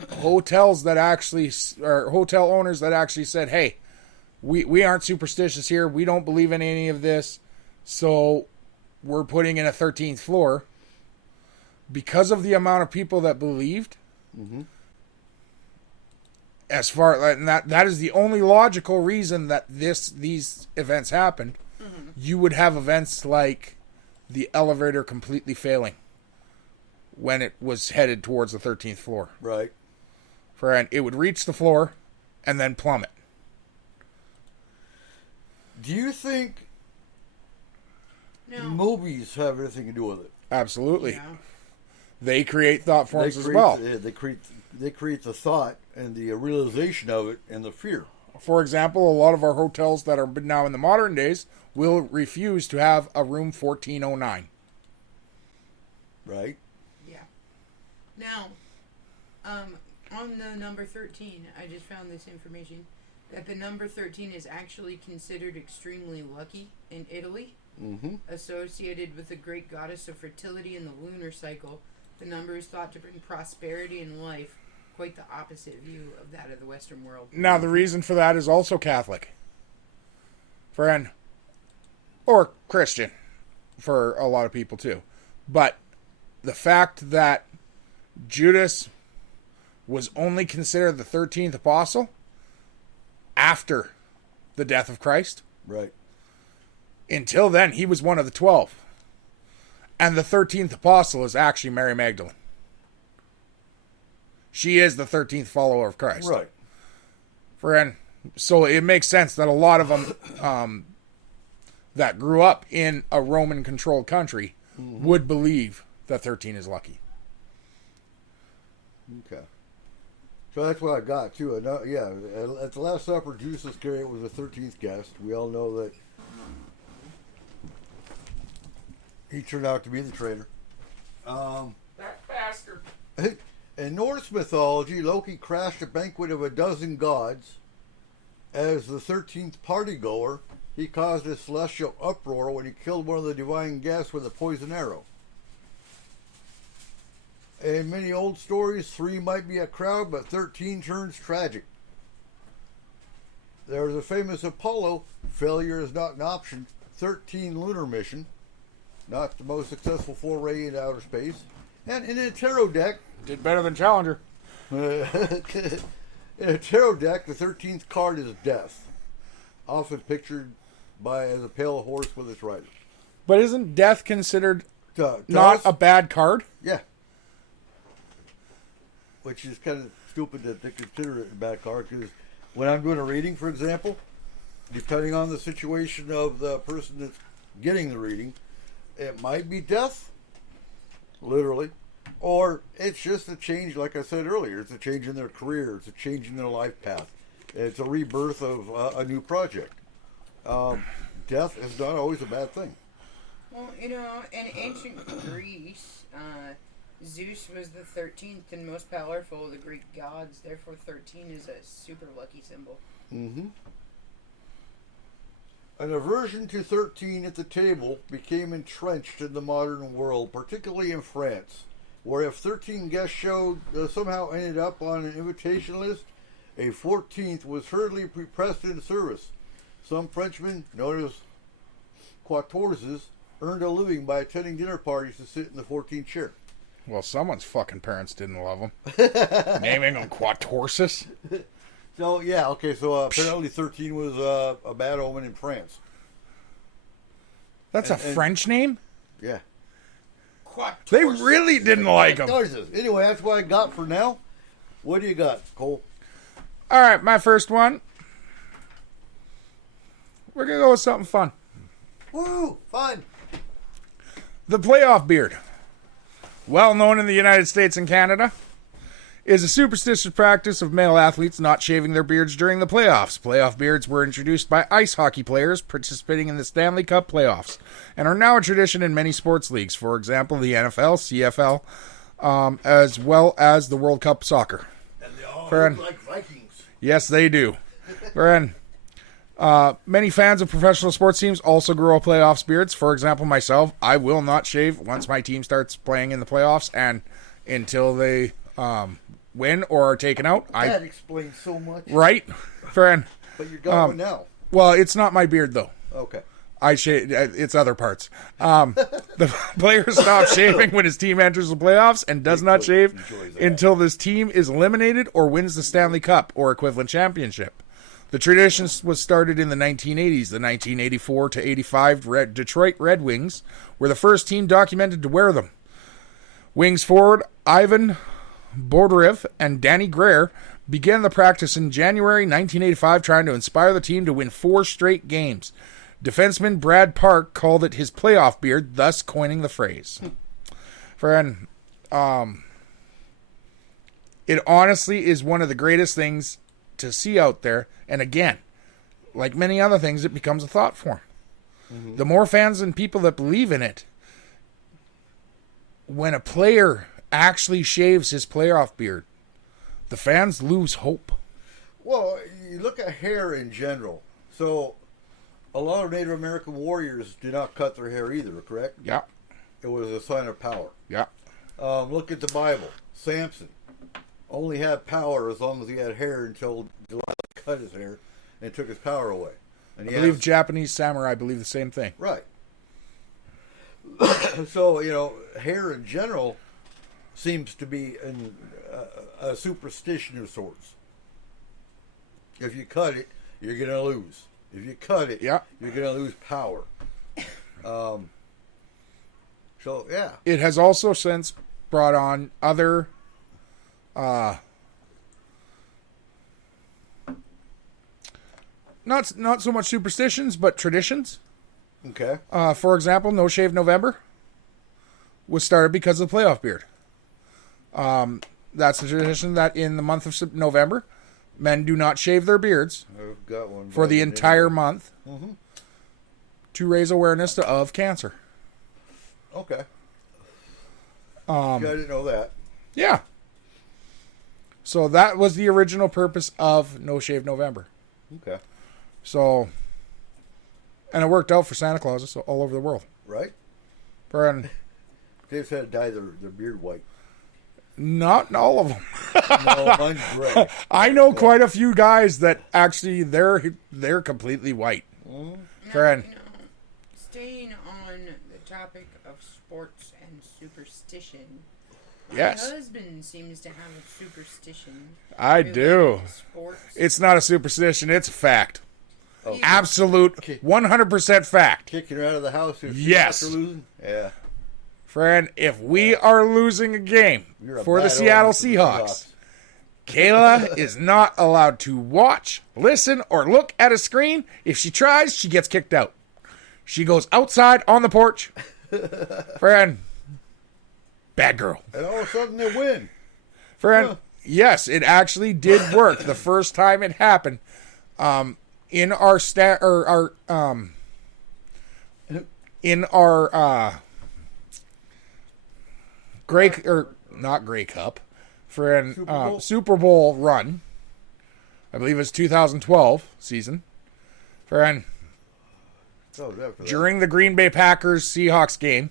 hotels that actually, or hotel owners that actually said, hey, we aren't superstitious here. We don't believe in any of this. So we're putting in a 13th floor. Because of the amount of people that believed, as far, and that is the only logical reason that these events happened. You would have events like the elevator completely failing when it was headed towards the 13th floor. Right. And it would reach the floor and then plummet. Do you think No. movies have anything to do with it? Absolutely. Yeah. They create thought forms as create, well. They create the thought and the realization of it and the fear. For example, a lot of our hotels that are now in the modern days will refuse to have a room 1409. Right. Yeah. Now, on the number 13, I just found this information that the number 13 is actually considered extremely lucky in Italy, associated with the great goddess of fertility in the lunar cycle. The number is thought to bring prosperity in life, quite the opposite view of that of the Western world. Now, the reason for that is also Catholic. Friend. Or Christian. For a lot of people, too. But the fact that Judas was only considered the 13th apostle after the death of Christ. Right. Until then, he was one of the 12. And the 13th apostle is actually Mary Magdalene. She is the 13th follower of Christ. Right. Friend. So it makes sense that a lot of them that grew up in a Roman-controlled country would believe that 13 is lucky. Okay. So that's what I got, too. At the Last Supper, Judas Iscariot was the 13th guest. We all know that he turned out to be the traitor. That bastard. In Norse mythology, Loki crashed a banquet of a dozen gods. As the 13th party-goer, he caused a celestial uproar when he killed one of the divine guests with a poison arrow. In many old stories, 3 might be a crowd, but 13 turns tragic. There's a famous Apollo, failure is not an option, 13 lunar mission, not the most successful foray into outer space. And in a tarot deck, Did better than Challenger. in a tarot deck, the 13th card is death, often pictured as a pale horse with its rider. But isn't death considered To not us, a bad card? Yeah. Which is kind of stupid that they consider it a bad card, because when I'm doing a reading, for example, depending on the situation of the person that's getting the reading, it might be death, literally, or it's just a change, like I said earlier. It's a change in their career. It's a change in their life path. It's a rebirth of a new project. Death is not always a bad thing. Well, in ancient Greece, Zeus was the 13th and most powerful of the Greek gods. Therefore, 13 is a super lucky symbol. Mm-hmm. An aversion to 13 at the table became entrenched in the modern world, particularly in France, where if 13 guests somehow ended up on an invitation list, a 14th was hurriedly pressed into service. Some Frenchmen, known as quatorzes, earned a living by attending dinner parties to sit in the 14th chair. Well, someone's fucking parents didn't love him. Naming him Quatorsus. So, yeah, okay, so apparently 13 was a bad omen in France. That's a French name? Yeah. They really didn't like him. Anyway, that's what I got for now. What do you got, Cole? All right, my first one. We're going to go with something fun. Woo, fun. The playoff beard, well known in the United States and Canada, is a superstitious practice of male athletes not shaving their beards during the playoffs. Playoff beards were introduced by ice hockey players participating in the Stanley Cup playoffs and are now a tradition in many sports leagues, for example, the NFL, CFL, as well as the World Cup soccer. And they all Friend. look like Vikings. Yes, they do. Friend. Many fans of professional sports teams also grow playoffs beards. For example, myself, I will not shave once my team starts playing in the playoffs and until they win or are taken out. That explains so much. Right, friend. But you're going now. Well, it's not my beard though. Okay. I shave. It's other parts. The player stops shaving when his team enters the playoffs and does not shave until this team is eliminated or wins the Stanley Cup or equivalent championship. The tradition was started in the 1980s. The 1984 to 85 Detroit Red Wings were the first team documented to wear them. Wings forward Ivan Bordarev and Danny Greer began the practice in January 1985, trying to inspire the team to win 4 straight games. Defenseman Brad Park called it his playoff beard, thus coining the phrase. Friend, it honestly is one of the greatest things to see out there. And again, like many other things, it becomes a thought form. Mm-hmm. The more fans and people that believe in it, when a player actually shaves his playoff beard, the fans lose hope. Well, you look at hair in general. So, a lot of Native American warriors do not cut their hair either, correct? Yeah. It was a sign of power. Yeah. Look at the Bible. Samson only had power as long as he had hair until Delilah cut his hair and took his power away. And I believe Japanese samurai believe the same thing. Right. So, hair in general seems to be a superstition of sorts. If you cut it, you're going to lose. If you cut it, yeah, you're going to lose power. So, yeah. It has also since brought on other not so much superstitions, but traditions. Okay. For example, No Shave November was started because of the playoff beard. That's the tradition that in the month of November, men do not shave their beards I've got one for the entire month to raise awareness of cancer. Okay. I didn't know that. Yeah. So that was the original purpose of No Shave November. Okay. So, and it worked out for Santa Clauses all over the world. Right? And They just had to dye their beard white. not all of them. No, mine's gray. I know quite a few guys that actually they're completely white. Friend. Staying on the topic of sports and superstition. Yes. My husband seems to have a superstition. I do. Sports. It's not a superstition, it's a fact. Oh. Absolute 100% fact. Kicking her out of the house if Yes. you're losing? Yeah. Friend, if we are losing a game You're a for the bad Seattle omen for the Seahawks, Kayla is not allowed to watch, listen, or look at a screen. If she tries, she gets kicked out. She goes outside on the porch. Friend, bad girl. And all of a sudden they win. Friend, yes, it actually did work the first time it happened. In our not Grey Cup, for an Super Bowl run. I believe it was 2012 season. During the Green Bay Packers Seahawks game,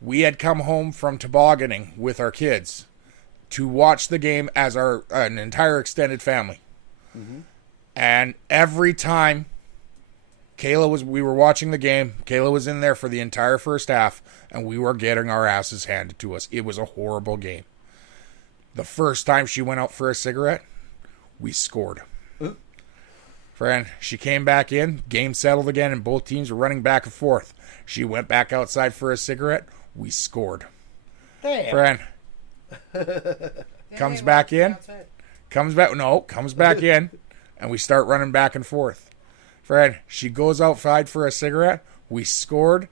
we had come home from tobogganing with our kids to watch the game as an entire extended family. And every time we were watching the game. Kayla was in there for the entire first half, and we were getting our asses handed to us. It was a horrible game. The first time she went out for a cigarette, we scored. Friend, she came back in, game settled again, and both teams were running back and forth. She went back outside for a cigarette, we scored. Damn. Friend, comes back in, comes back in, and we start running back and forth. Friend, she goes outside for a cigarette, we scored,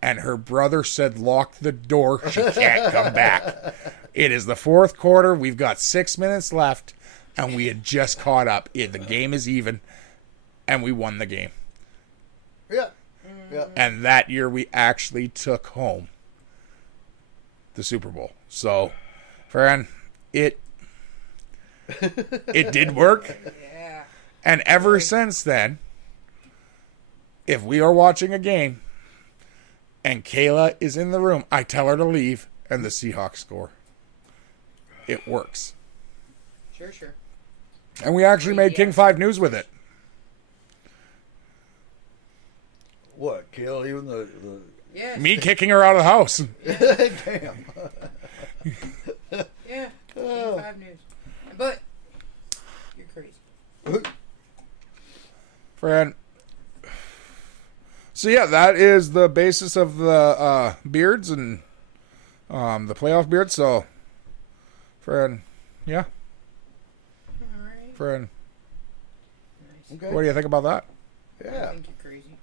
and her brother said, lock the door, she can't come back. It is the fourth quarter, we've got 6 minutes left, and we had just caught up. The game is even, and we won the game. Yeah. Yeah. And that year we actually took home the Super Bowl. So, friend, it did work. Yeah. And ever since then, if we are watching a game and Kayla is in the room, I tell her to leave and the Seahawks score. It works. Sure. And we actually made King 5 News with it. What? Kill even the Yeah. Me kicking her out of the house. damn. Yeah. King 5 News. But you're crazy. Friend. So yeah, that is the basis of the beards and the playoff beards. So, friend, yeah, All right. friend, Nice. Okay. what do you think about that, I Yeah. think you're crazy.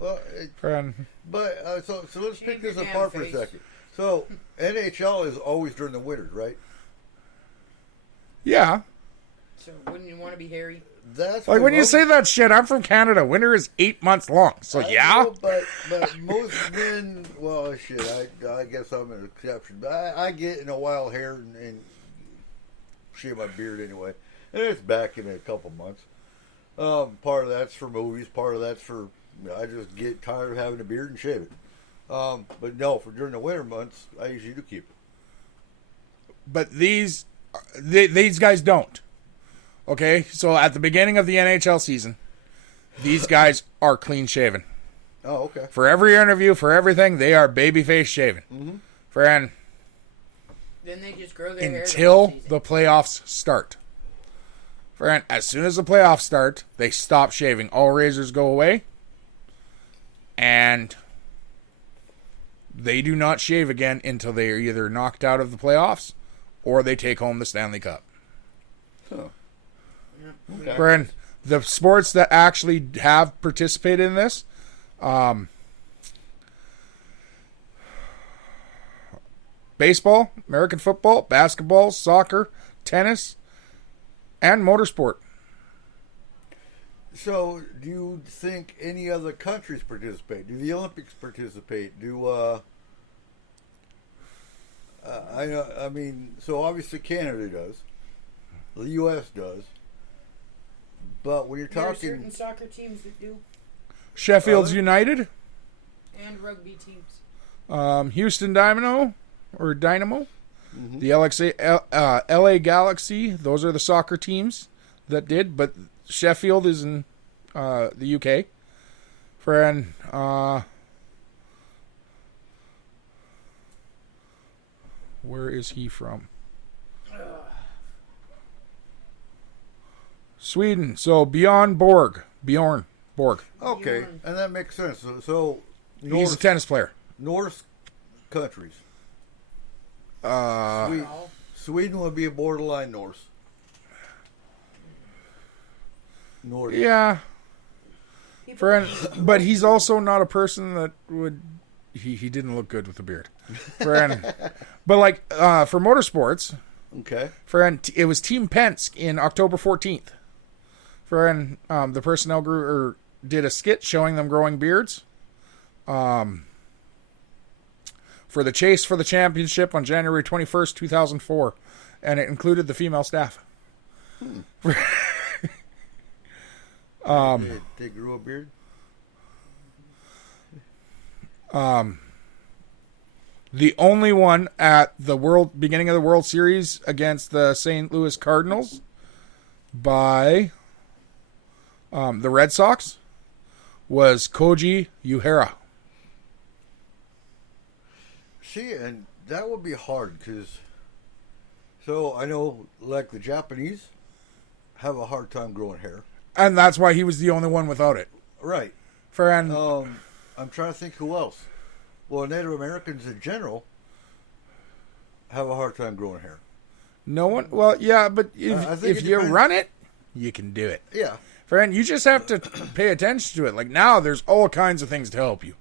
Well, friend? but so let's pick Shave this your apart damn for a face. second. So NHL is always during the winters, right? Yeah, So wouldn't you want to be hairy? That's like what when you most- say that shit, I'm from Canada. Winter is 8 months long. So I yeah, know, but most men, well, shit, I guess I'm an exception. But I get in a wild hair and shave my beard anyway, and it's back in a couple months. Part of that's for movies, part of that's for I just get tired of having a beard and shave it. But no, for during the winter months, I usually do keep it. but these guys don't. Okay, so at the beginning of the NHL season, these guys are clean shaven. Oh, okay. For every interview, for everything, they are babyface shaven. Mm-hmm. Friend, Then they just grow their hair until the whole season. the playoffs start. Friend, as soon as the playoffs start, they stop shaving. All razors go away. And they do not shave again until they are either knocked out of the playoffs or they take home the Stanley Cup. Oh. Yeah. Okay. Friend, the sports that actually have participated in this, baseball, American football, basketball, soccer, tennis, and motorsport. So, do you think any other countries participate? Do the Olympics participate? I mean, so obviously Canada does, the U.S. does, but when you're There are talking, certain soccer teams that do, Sheffield's Other? United, and rugby teams. Houston Dynamo, Mhm. the LA Galaxy, those are the soccer teams that did, but Sheffield is in the UK. Friend, where is he from? Sweden. So Bjorn Borg. okay, Bjorn. and that makes sense. So He's Norse, a tennis player. Norse countries. Uh, Oh, Sweden would be a borderline Norse. Nordic. yeah, people- friend, but he's also not a person that would. He didn't look good with a beard, friend. But like for motorsports, Okay. friend, it was Team Penske in October 14th. Friend, the personnel did a skit showing them growing beards. For the chase for the championship on January 21st, 2004, and it included the female staff. They grew a beard. The only one at the beginning of the World Series against the St. Louis Cardinals by the Red Sox was Koji Uehara. See, and that would be hard because. So I know, like the Japanese, have a hard time growing hair. And that's why he was the only one without it. Right. Friend, I'm trying to think who else. Well, Native Americans in general have a hard time growing hair. no one. Well, yeah, but if you depends. run it, you can do it. Yeah. Friend, you just have to pay attention to it. Like now, there's all kinds of things to help you.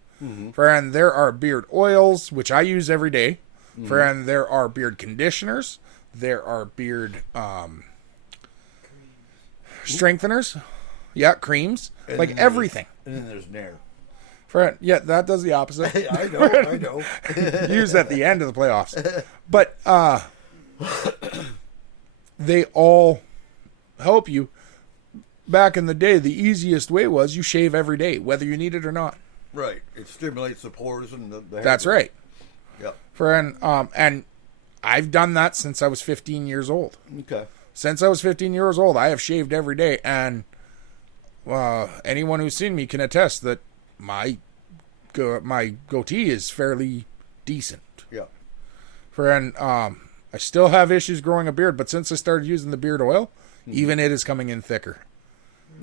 Friend, there are beard oils, which I use every day. Friend, there are beard conditioners. There are beard strengtheners. Yeah, creams. And like then there's- everything. And then there's Nair. Friend, yeah, that does the opposite. I know. Used at the end of the playoffs. But they all help you. Back in the day, the easiest way was you shave every day, whether you need it or not. Right. It stimulates the pores and the hair. That's right. Yep. Friend, and I've done that since I was 15 years old. Okay. Since I was 15 years old, I have shaved every day, and anyone who's seen me can attest that my goatee is fairly decent. Yeah. Friend, I still have issues growing a beard, but since I started using the beard oil, even it is coming in thicker.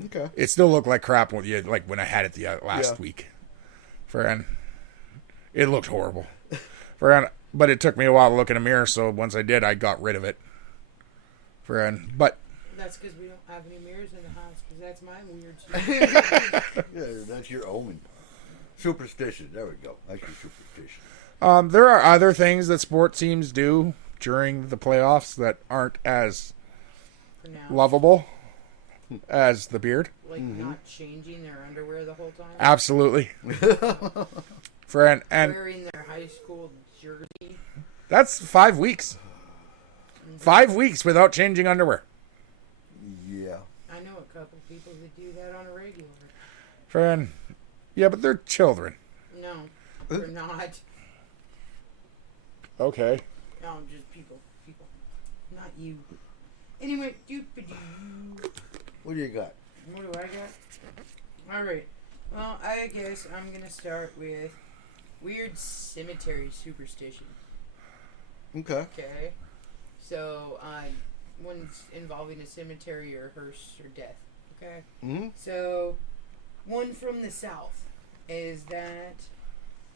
Okay. It still looked like crap like when I had it the last week. Friend, it looked horrible. Friend, but it took me a while to look in a mirror, so once I did, I got rid of it. Friend, but That's because we don't have any mirrors in the house, because that's my weird Yeah, that's your omen. Superstition. There we go. That's your superstition. there are other things that sport teams do during the playoffs that aren't as for now. lovable as the beard. Like not changing their underwear the whole time. Absolutely. Friend, and Wearing their high school jersey. that's 5 weeks. 5 weeks without changing underwear. Yeah. I know a couple people that do that on a regular. Friend, yeah, but they're children. No, they're not. Okay. No, just people. Not you. Anyway, What do you got? what do I got? Alright. Well, I guess I'm going to start with weird cemetery superstition. Okay. Okay. So, one's involving a cemetery or hearse or death. Okay. Mm-hmm. So, one from the south is that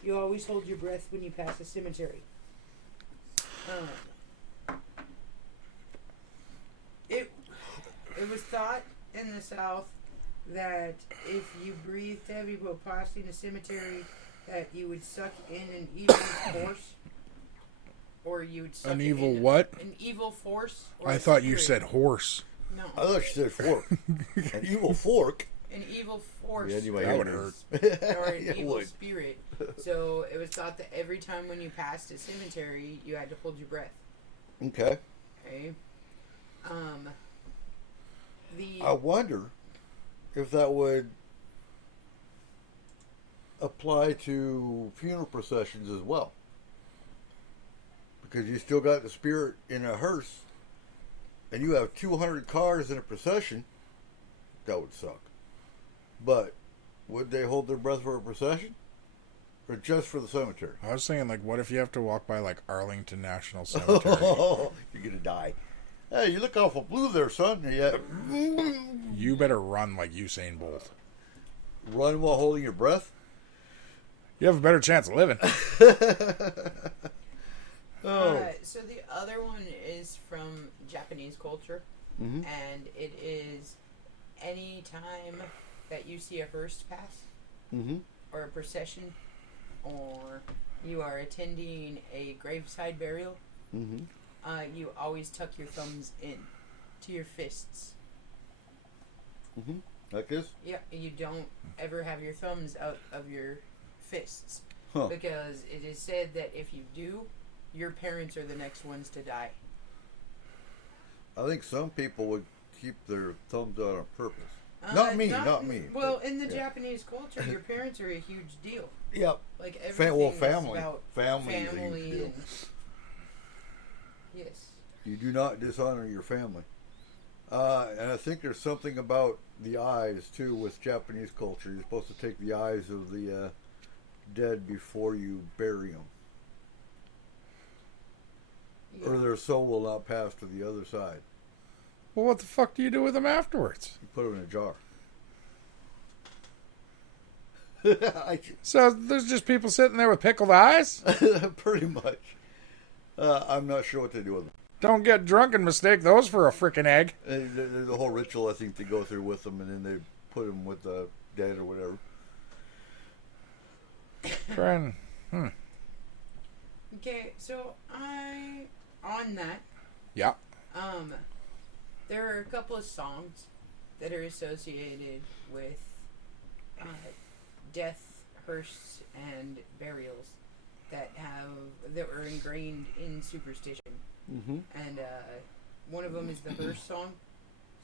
you always hold your breath when you pass a cemetery. It was thought in the south that if you breathed heavy while passing a cemetery, that you would suck in an evil force, or you would suck An in evil what? An evil force. Or I a thought you spirit. said horse. No. I thought you said fork. An evil fork. An evil force. Yeah, anyway, That would Or an Yeah, it evil would. spirit. So it was thought that every time when you passed a cemetery, you had to hold your breath. Okay. Okay. I wonder if that would apply to funeral processions as well. Because you still got the spirit in a hearse, and you have 200 cars in a procession, that would suck. But would they hold their breath for a procession? Or just for the cemetery? I was thinking, like, what if you have to walk by, like, Arlington National Cemetery? You're going to die. Hey, you look awful blue there, son. Yeah. You better run like Usain Bolt. Run while holding your breath? You have a better chance of living. So the other one is from Japanese culture, and it is any time that you see a hearse pass, or a procession, or you are attending a graveside burial, you always tuck your thumbs in to your fists. Like this? Yeah, you don't ever have your thumbs out of your fists. Huh. Because it is said that if you do, your parents are the next ones to die. I think some people would keep their thumbs out on purpose. Not me. Well, but, in the yeah. Japanese culture, your parents are a huge deal. Yep. Like everything Well, is family. about Family is a huge family deal. and yes. You do not dishonor your family. And I think there's something about the eyes too with Japanese culture. You're supposed to take the eyes of the dead before you bury them, or their soul will not pass to the other side. Well, what the fuck do you do with them afterwards? You put them in a jar. So there's just people sitting there with pickled eyes? Pretty much. I'm not sure what they do with them. Don't get drunk and mistake those for a frickin' egg. There's a whole ritual, I think, they go through with them, and then they put them with the dead or whatever. Friend. Okay, so on that, Yeah. there are a couple of songs that are associated with death, hearse, and burials that were ingrained in superstition. Mm-hmm. And one of them is the hearse song,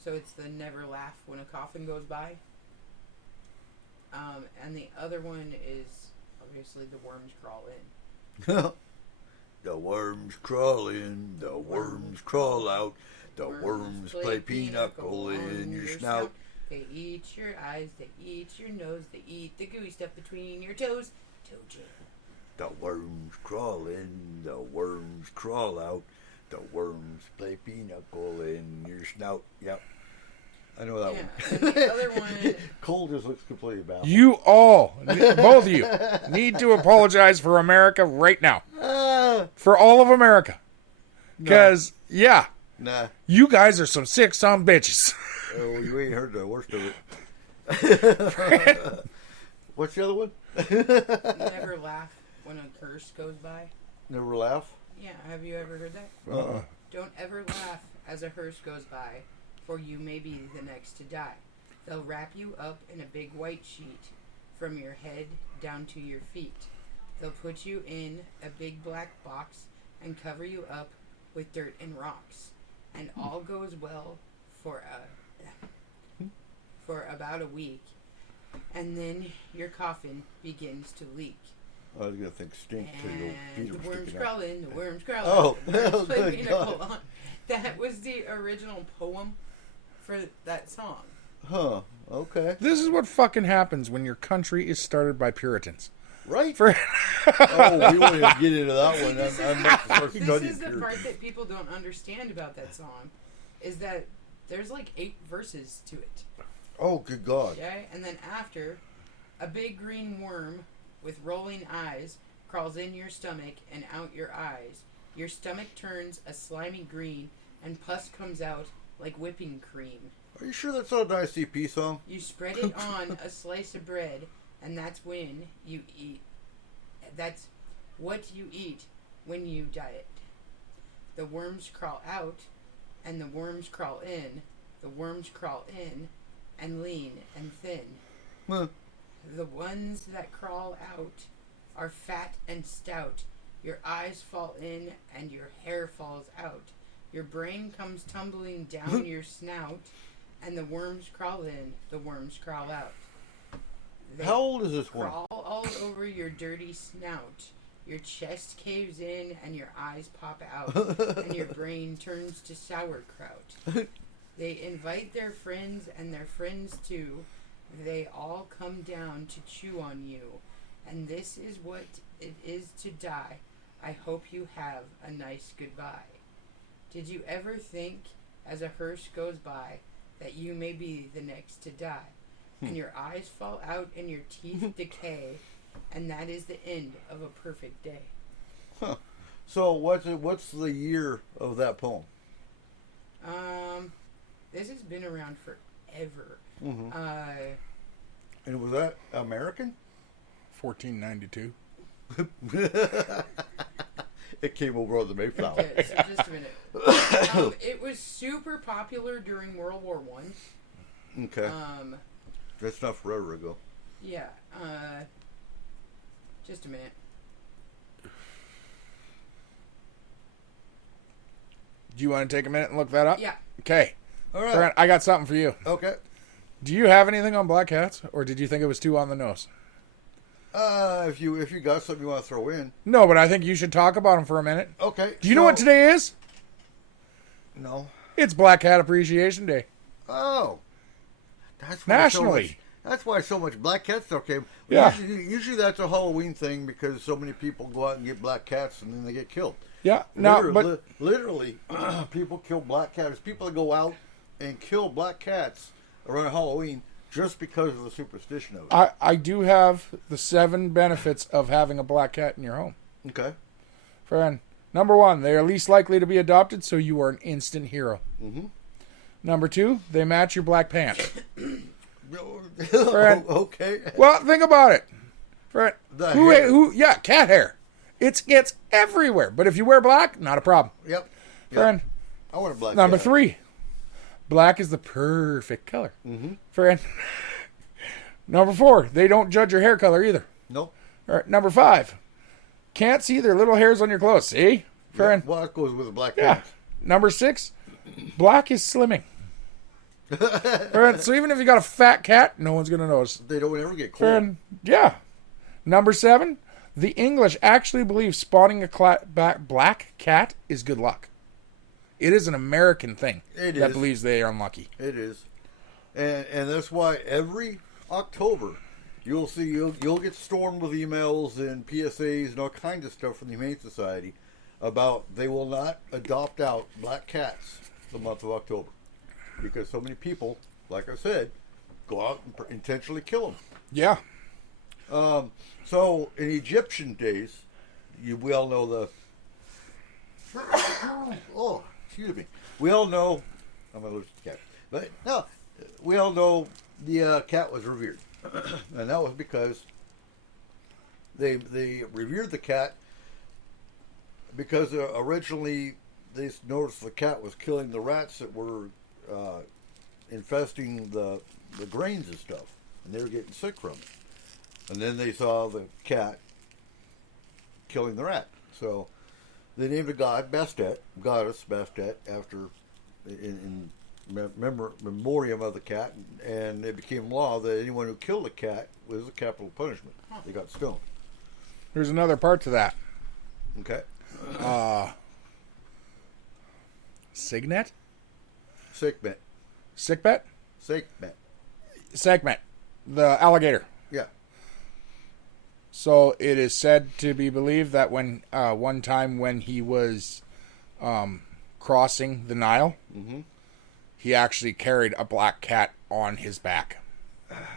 so it's the never laugh when a coffin goes by. And the other one is obviously the worms crawl in. The worms crawl in, the worms crawl out, the worms play pinochle in your snout. They eat your eyes, they eat your nose, they eat the gooey stuff between your toes. Toe jam. The worms crawl in, the worms crawl out, the worms play pinochle in your snout. Yep. I know that one. And the other one... Cole just looks completely baffled. You all, both of you, need to apologize for America right now. For all of America. Because, yeah, Nah. you guys are some sick son bitches. Oh, you ain't heard the worst of it. What's the other one? Never laugh when a curse goes by. Never laugh? Yeah, have you ever heard that? Uh-uh. Don't ever laugh as a hearse goes by, for you may be the next to die. They'll wrap you up in a big white sheet from your head down to your feet. They'll put you in a big black box and cover you up with dirt and rocks. And all goes well for about a week. And then your coffin begins to leak. I was going to think stink till your And feet the were worms sticking crawl out. in, the worms crawl Oh, out. The worms play good pinochle God. on. That was the original poem for that song. Huh. Okay. This is what fucking happens when your country is started by Puritans. Right? For Oh, we won't even get into that one. I'm not the first This study is the period. part that people don't understand about that song, is that there's like 8 verses to it. Oh, good God. Okay? And then after, a big green worm with rolling eyes crawls in your stomach and out your eyes. Your stomach turns a slimy green, and pus comes out like whipping cream. Are you sure that's not an ICP song? You spread it on a slice of bread, and that's when you eat. That's what you eat when you diet. The worms crawl out, and the worms crawl in. The worms crawl in, and lean and thin. Huh. The ones that crawl out are fat and stout. Your eyes fall in, and your hair falls out. Your brain comes tumbling down your snout, and the worms crawl in, the worms crawl out. They How old is this one? crawl all over your dirty snout. Your chest caves in, and your eyes pop out, and your brain turns to sauerkraut. They invite their friends and their friends too. They all come down to chew on you. And this is what it is to die. I hope you have a nice goodbye. Did you ever think, as a hearse goes by, that you may be the next to die? And your eyes fall out and your teeth decay, and that is the end of a perfect day. Huh. So what's the year of that poem? This has been around forever. Mm-hmm. And was that American? 1492. It came over on the Mayflower. Okay, so just a minute. It was super popular during World War One. Okay. That's not forever ago. Yeah. Just a minute. Do you want to take a minute and look that up? Yeah. Okay. All right. Friend, I got something for you. Okay. Do you have anything on black cats, or did you think it was too on the nose? If you got something you want to throw in. No, but I think you should talk about them for a minute. Okay. Do you know what today is? No. It's Black Cat Appreciation Day. Oh, that's why Nationally. That's why so much black cat stuff came. Yeah. Usually that's a Halloween thing because so many people go out and get black cats and then they get killed. Yeah, no, Literally, people kill black cats. People that go out and kill black cats around Halloween just because of the superstition of it. I do have the 7 benefits of having a black cat in your home. Okay. Friend, number 1, they are least likely to be adopted, so you are an instant hero. Mm-hmm. Number 2, they match your black pants. Okay. Well, think about it. Friend, Hair. yeah, cat hair. It gets everywhere. But if you wear black, not a problem. Yep. Friend, I want a black number cat. 3, black is the perfect color. Mm-hmm. Friend, number 4, they don't judge your hair color either. Nope. All right, number 5, can't see their little hairs on your clothes. See? Friend. Well, that goes with the black Yeah. pants. Number 6, black is slimming. Friend, so even if you got a fat cat, no one's going to notice. They don't ever get cold. Friend, yeah. Number 7, the English actually believe spawning a black cat is good luck. It is an American thing It that is. believes they are unlucky. It is, and that's why every October you'll see you'll get stormed with emails and PSAs and all kinds of stuff from the Humane Society about they will not adopt out black cats the month of October because so many people, like I said, go out and intentionally kill them. Yeah. So in Egyptian days, we all know the. Oh, excuse me. We all know. I'm allergic to cats, but no, we all know the cat was revered, and that was because they revered the cat because originally they noticed the cat was killing the rats that were infesting the grains and stuff, and they were getting sick from it. And then they saw the cat killing the rat. So they named a goddess Bastet, after in memoriam of the cat, and it became law that anyone who killed a cat was a capital punishment. They got stoned. There's another part to that. Okay. Signet? Sickbet. Sickbet? Sickbet. Segment. The alligator. Yeah. So it is said to be believed that when one time when he was crossing the Nile, he actually carried a black cat on his back.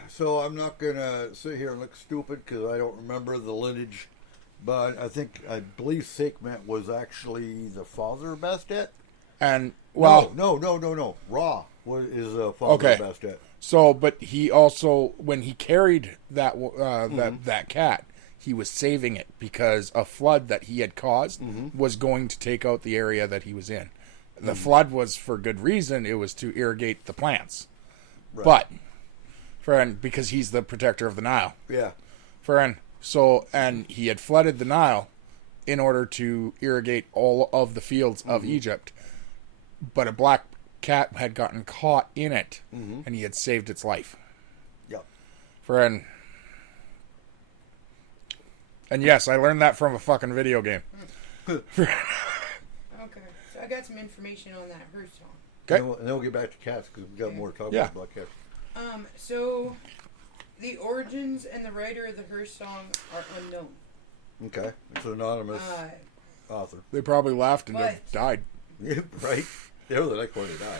So I'm not gonna sit here and look stupid because I don't remember the lineage, but I believe Sekhmet was actually the father of Bastet. And well, no. Ra is the father of Bastet. So, but he also, when he carried that that cat, he was saving it because a flood that he had caused was going to take out the area that he was in. The flood was for good reason; it was to irrigate the plants. Right. But, because he's the protector of the Nile. Yeah. And he had flooded the Nile in order to irrigate all of the fields of Egypt, but a black cat had gotten caught in it, and he had saved its life. Yep. And yes, I learned that from a fucking video game. Okay, so I got some information on that Hearst song. Okay. And then we'll get back to cats because we got more to talk about cats. So the origins and the writer of the Hearst song are unknown. Okay. It's an anonymous author. They probably laughed and died. Yeah, right? They were the next one to die.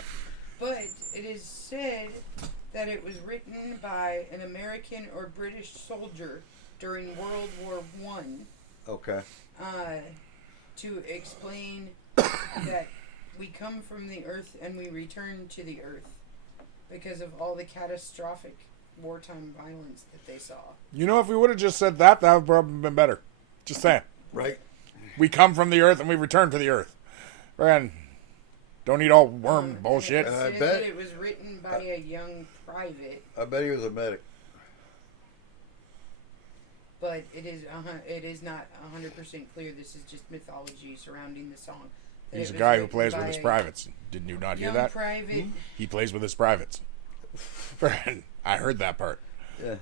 But it is said that it was written by an American or British soldier during World War One. Okay. To explain that we come from the earth and we return to the earth because of all the catastrophic wartime violence that they saw. You know, if we would have just said that, that would probably been better. Just saying. Right. We come from the earth and we return to the earth. And don't eat all worm bullshit. It said that it was written by a young private. I bet he was a medic. But it is not 100% clear. This is just mythology surrounding the song. He's a guy who plays with his privates. Didn't you not hear that? Private. He plays with his privates. I heard that part. Yeah.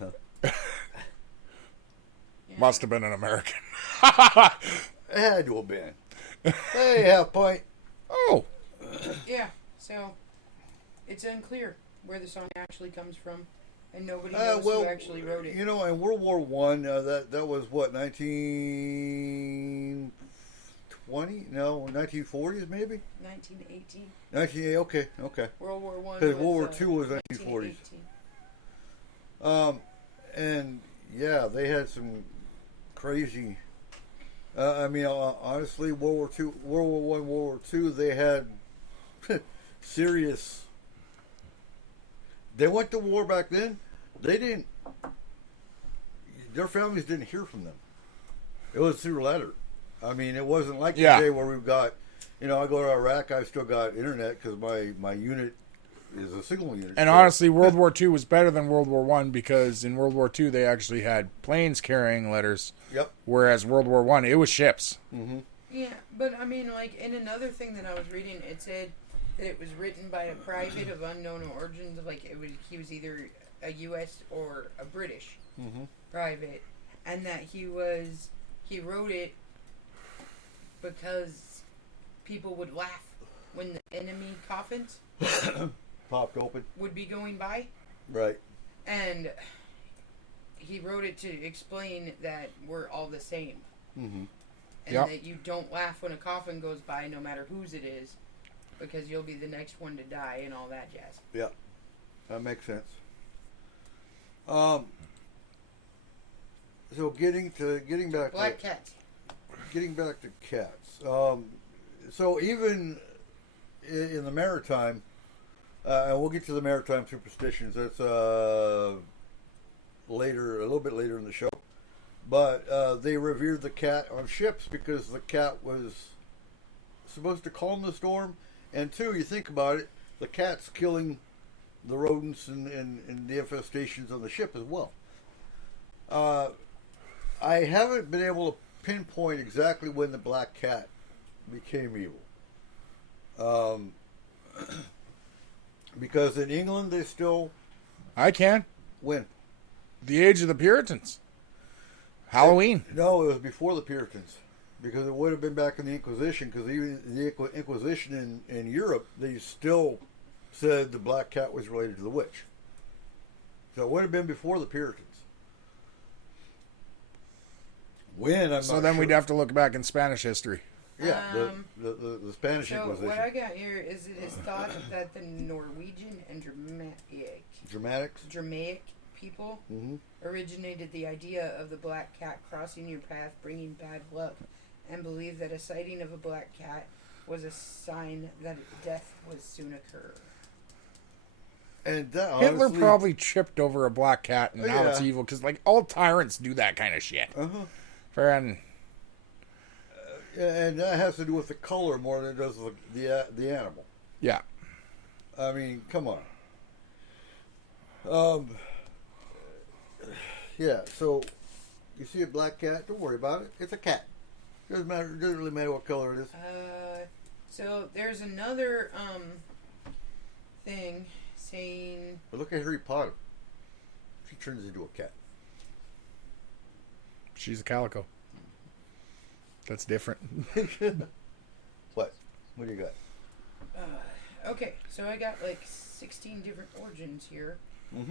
Must have been an American. It had to have been. Hey, half point. Oh. Yeah. So, it's unclear where the song actually comes from, and nobody knows who actually wrote it. You know, in World War One, that was what, 1920? No, 1940s maybe. 1918. 1980. Okay. World War One. Because World War Two was 1940s. And yeah, they had some crazy. I mean, honestly, World War Two, World War One, World War Two, they had serious. They went to war back then. They didn't. Their families didn't hear from them. It was through letter. I mean, it wasn't like today where we've got. You know, I go to Iraq. I've still got internet because my unit is a signal unit. And honestly, World War II was better than World War I because in World War II they actually had planes carrying letters. Yep. Whereas World War I, it was ships. Mm-hmm. Yeah, but I mean, like in another thing that I was reading, it said that it was written by a private of unknown origins. Like he was either a U.S. or a British private, and that he wrote it because people would laugh when the enemy coffins popped open would be going by. Right. And he wrote it to explain that we're all the same. Mm-hmm. And that you don't laugh when a coffin goes by, no matter whose it is, because you'll be the next one to die and all that jazz. Yeah, that makes sense. So getting back Black cats. Getting back to cats. So even in the maritime, and we'll get to the maritime superstitions. That's later, a little bit later in the show. But they revered the cat on ships because the cat was supposed to calm the storm. And two, you think about it, the cat's killing the rodents and the infestations on the ship as well. I haven't been able to pinpoint exactly when the black cat became evil. Because in England they still... I can. When? The age of the Puritans. Halloween. No, it was before the Puritans. Because it would have been back in the Inquisition. Because even the Inquisition in Europe, they still said the black cat was related to the witch. So it would have been before the Puritans. When, I'm so not then sure. we'd have to look back in Spanish history. Yeah, the Spanish Inquisition. So what I got here is it is thought that the Norwegian and Germanic people originated the idea of the black cat crossing your path, bringing bad luck, and believed that a sighting of a black cat was a sign that death would soon occur. And that, Hitler honestly, probably tripped over a black cat, and now it's Yeah. evil because like all tyrants do that kind of shit. And and that has to do with the color more than it does with the animal. yeah, I mean, come on. Yeah. So you see a black cat? Don't worry about it. It's a cat. Doesn't matter. It doesn't really matter what color it is. So there's another thing saying. But look at Harry Potter. She turns into a cat. she's a calico. That's different. What? What do you got? Okay, so I got like 16 different origins here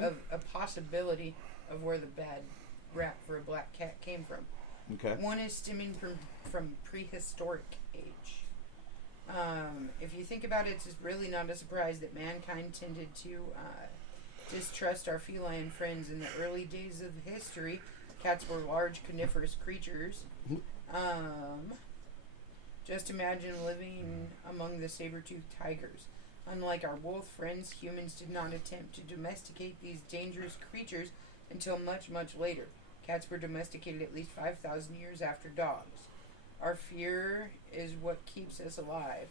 of a possibility of where the bad rap for a black cat came from. Okay. One is stemming from prehistoric age. If you think about it, it's really not a surprise that mankind tended to distrust our feline friends in the early days of history. Cats were large coniferous creatures. Just imagine living among the saber-toothed tigers. Unlike our wolf friends, humans did not attempt to domesticate these dangerous creatures until much, much later. Cats were domesticated at least 5,000 years after dogs. Our fear is what keeps us alive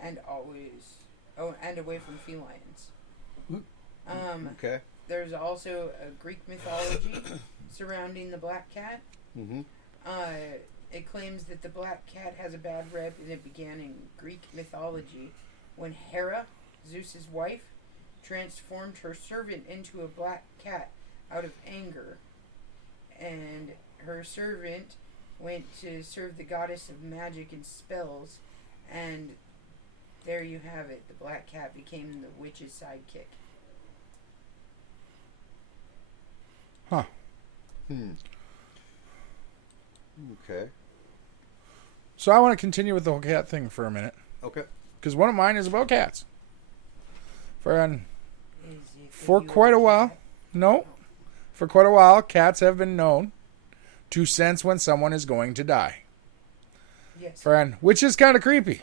and away from felines. Okay. There's also a Greek mythology surrounding the black cat. It claims that the black cat has a bad rep, and it began in Greek mythology when Hera, Zeus's wife, transformed her servant into a black cat out of anger. And her servant went to serve the goddess of magic and spells, and There you have it. The black cat became the witch's sidekick. Huh. Okay. So I want to continue with the whole cat thing for a minute. Okay. Because one of mine is about cats. For For quite a while. No. For quite a while, cats have been known to sense when someone is going to die. Yes. Friend, which is kind of creepy.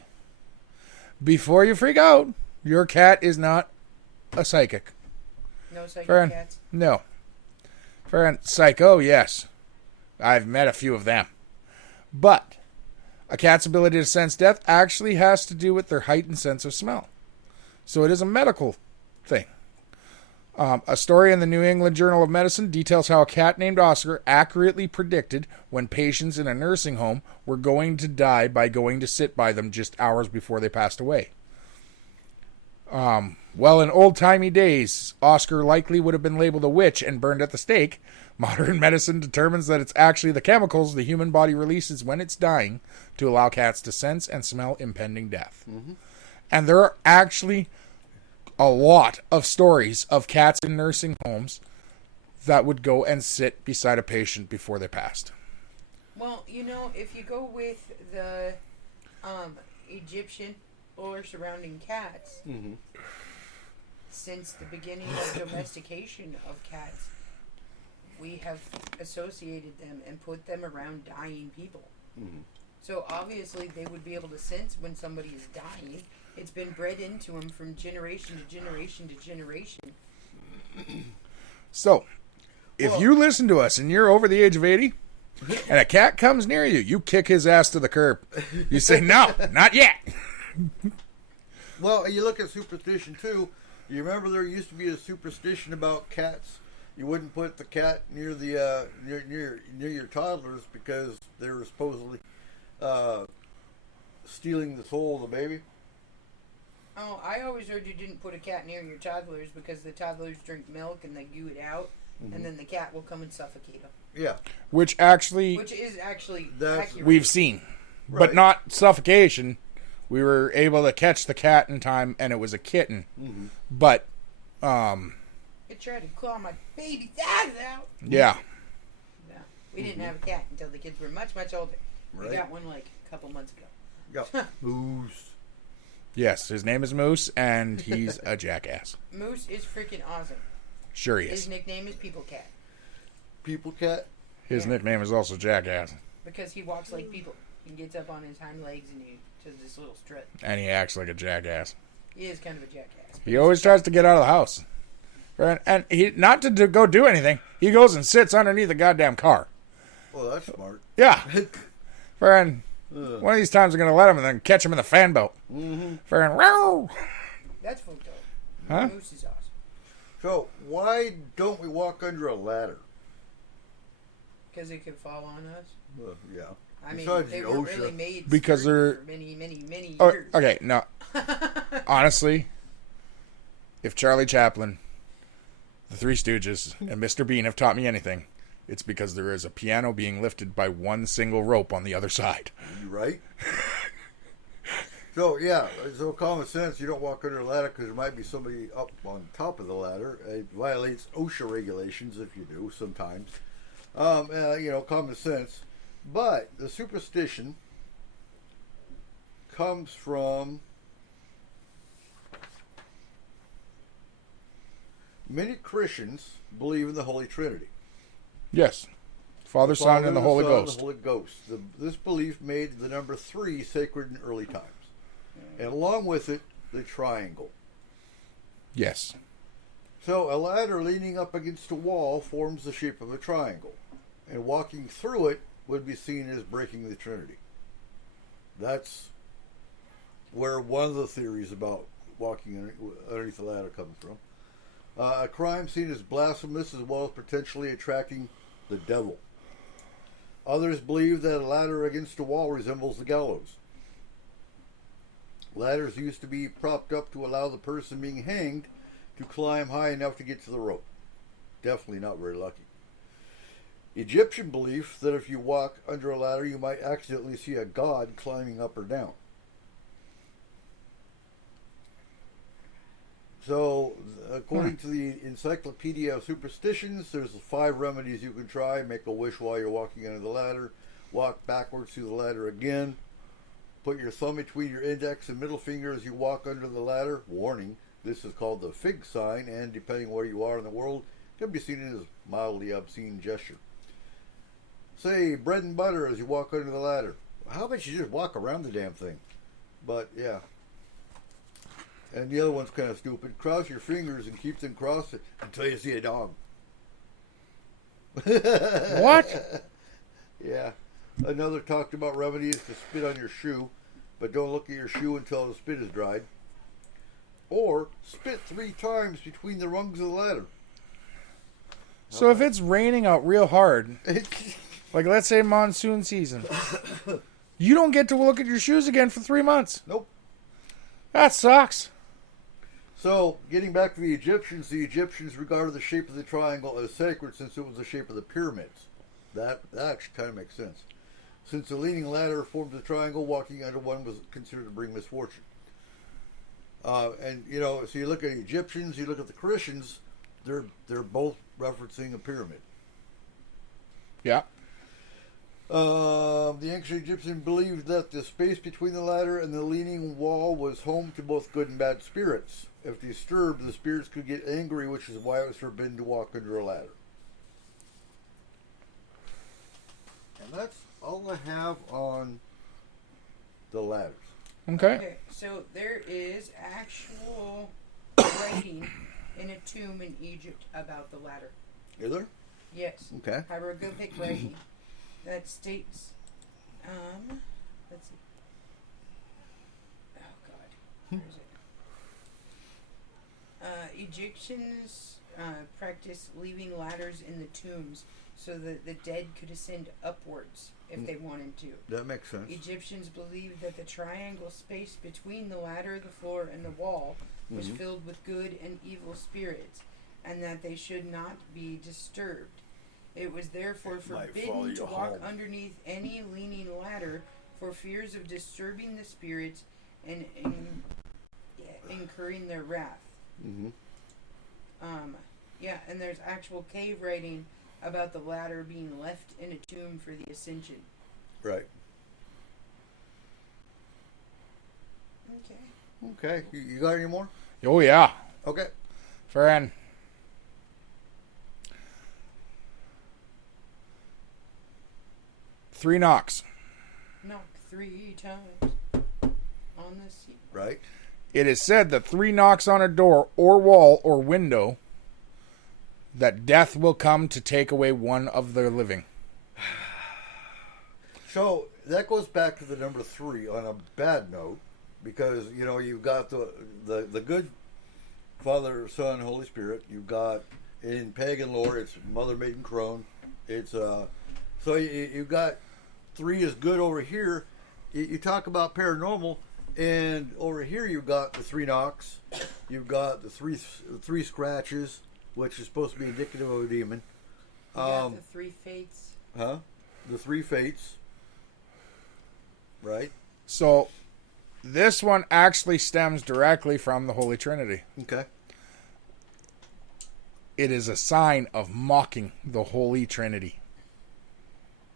Before you freak out, your cat is not a psychic. No psychic Friend, cats. no. Friend, psycho, yes. I've met a few of them. But a cat's ability to sense death actually has to do with their heightened sense of smell. So it is a medical thing. A story in the New England Journal of Medicine details how a cat named Oscar accurately predicted when patients in a nursing home were going to die by going to sit by them just hours before they passed away. Well, in old-timey days, Oscar likely would have been labeled a witch and burned at the stake. Modern medicine determines that it's actually the chemicals the human body releases when it's dying to allow cats to sense and smell impending death. Mm-hmm. And there are actually a lot of stories of cats in nursing homes that would go and sit beside a patient before they passed. Well, if you go with the Egyptian lore surrounding cats, since the beginning of domestication of cats, we have associated them and put them around dying people. Mm-hmm. So obviously they would be able to sense when somebody is dying. It's been bred into them from generation to generation to generation. So, if you listen to us and you're over the age of 80, and a cat comes near you, you kick his ass to the curb. You say, no, not yet. Well, you look at superstition, too. You remember there used to be a superstition about cats? You wouldn't put the cat near the near your toddlers because they were supposedly stealing the soul of the baby. Oh, I always heard you didn't put a cat near your toddlers because the toddlers drink milk and they goo it out, and then the cat will come and suffocate them. Yeah. Which is actually accurate. We've seen. Right. But not suffocation. We were able to catch the cat in time, and it was a kitten. Mm-hmm. But, it tried to claw my baby's eyes out. Yeah. No, we didn't have a cat until the kids were much, much older. Right. We got one like a couple months ago. Yeah. Moose. Yes, his name is Moose, and he's a jackass. Moose is freaking awesome. Sure he His is. nickname is People Cat. People cat? His nickname is also Jackass. Because he walks like people. He gets up on his hind legs and he does this little strut. And he acts like a jackass. He is kind of a jackass. He always tries to get out of the house. Right? And he not to go do anything. He goes and sits underneath a goddamn car. Well, that's smart. Yeah. Friend, one of these times I'm going to let him and then catch him in the fan boat. Mm-hmm. Friend, row. That's fucked up. Huh? Moose is awesome. So, why don't we walk under a ladder? Because it could fall on us. Yeah. I mean, Besides they the weren't OSHA. really made Because sturdy they're- for many, many, many Oh, years. okay, no. Honestly, if Charlie Chaplin, the Three Stooges, and Mr. Bean have taught me anything, it's because there is a piano being lifted by one single rope on the other side. You right? So, yeah, so common sense, you don't walk under a ladder because there might be somebody up on top of the ladder. It violates OSHA regulations if you do sometimes. Common sense. But the superstition comes from many Christians believe in the Holy Trinity. Yes. Father, Son, and the Holy Son, Ghost. The Holy Ghost. This belief made the number 3 sacred in early times. And along with it, the triangle. Yes. So a ladder leaning up against a wall forms the shape of a triangle. And walking through it would be seen as breaking the Trinity. That's where one of the theories about walking underneath the ladder comes from. A crime seen as blasphemous as well as potentially attracting the devil. Others believe that a ladder against a wall resembles the gallows. Ladders used to be propped up to allow the person being hanged to climb high enough to get to the rope. Definitely not very lucky. Egyptian belief that if you walk under a ladder, you might accidentally see a god climbing up or down. So, according to the Encyclopedia of Superstitions, there's 5 remedies you can try. Make a wish while you're walking under the ladder. Walk backwards through the ladder again. Put your thumb between your index and middle finger as you walk under the ladder. Warning, this is called the fig sign, and depending where you are in the world, can be seen as mildly obscene gesture. Say bread and butter as you walk under the ladder. How about you just walk around the damn thing? But, yeah. And the other one's kind of stupid. Cross your fingers and keep them crossed until you see a dog. What? Yeah. Another talked about remedies to spit on your shoe, but don't look at your shoe until the spit is dried. Or spit 3 times between the rungs of the ladder. So if it's raining out real hard, like let's say monsoon season, you don't get to look at your shoes again for 3 months. Nope. That sucks. So, getting back to the Egyptians regarded the shape of the triangle as sacred since it was the shape of the pyramids. That actually kind of makes sense. Since the leaning ladder formed a triangle, walking under one was considered to bring misfortune. And, you know, so you look at the Egyptians, you look at the Christians, they're both referencing a pyramid. Yeah. The ancient Egyptian believed that the space between the ladder and the leaning wall was home to both good and bad spirits. If disturbed, the spirits could get angry, which is why it was forbidden to walk under a ladder. And that's all I have on the ladders. Okay. So there is actual writing in a tomb in Egypt about the ladder. Is there? Yes. Okay. Hieroglyphic writing that states, let's see. Oh God, where is it? Egyptians practiced leaving ladders in the tombs so that the dead could ascend upwards if they wanted to. That makes sense. Egyptians believed that the triangle space between the ladder, the floor, and the wall was filled with good and evil spirits, and that they should not be disturbed. It was therefore forbidden to walk underneath any leaning ladder for fears of disturbing the spirits and incurring their wrath. Mm-hmm. Yeah, and there's actual cave writing about the ladder being left in a tomb for the ascension. Right. Okay. Okay. You got any more? Oh, yeah. Okay. Friend. Three knocks. Knock 3 times on the seat. Right. It is said that 3 knocks on a door or wall or window that death will come to take away one of their living. So that goes back to the number 3 on a bad note, because you know you've got the good Father, Son, Holy Spirit. You've got in pagan lore it's Mother, Maiden, Crone. It's so you've got 3 is good over here. You talk about paranormal, and over here you've got the 3 knocks. You've got the three scratches, which is supposed to be indicative of a demon. You got the 3 fates. Huh? The 3 fates. Right. So this one actually stems directly from the Holy Trinity. Okay. It is a sign of mocking the Holy Trinity.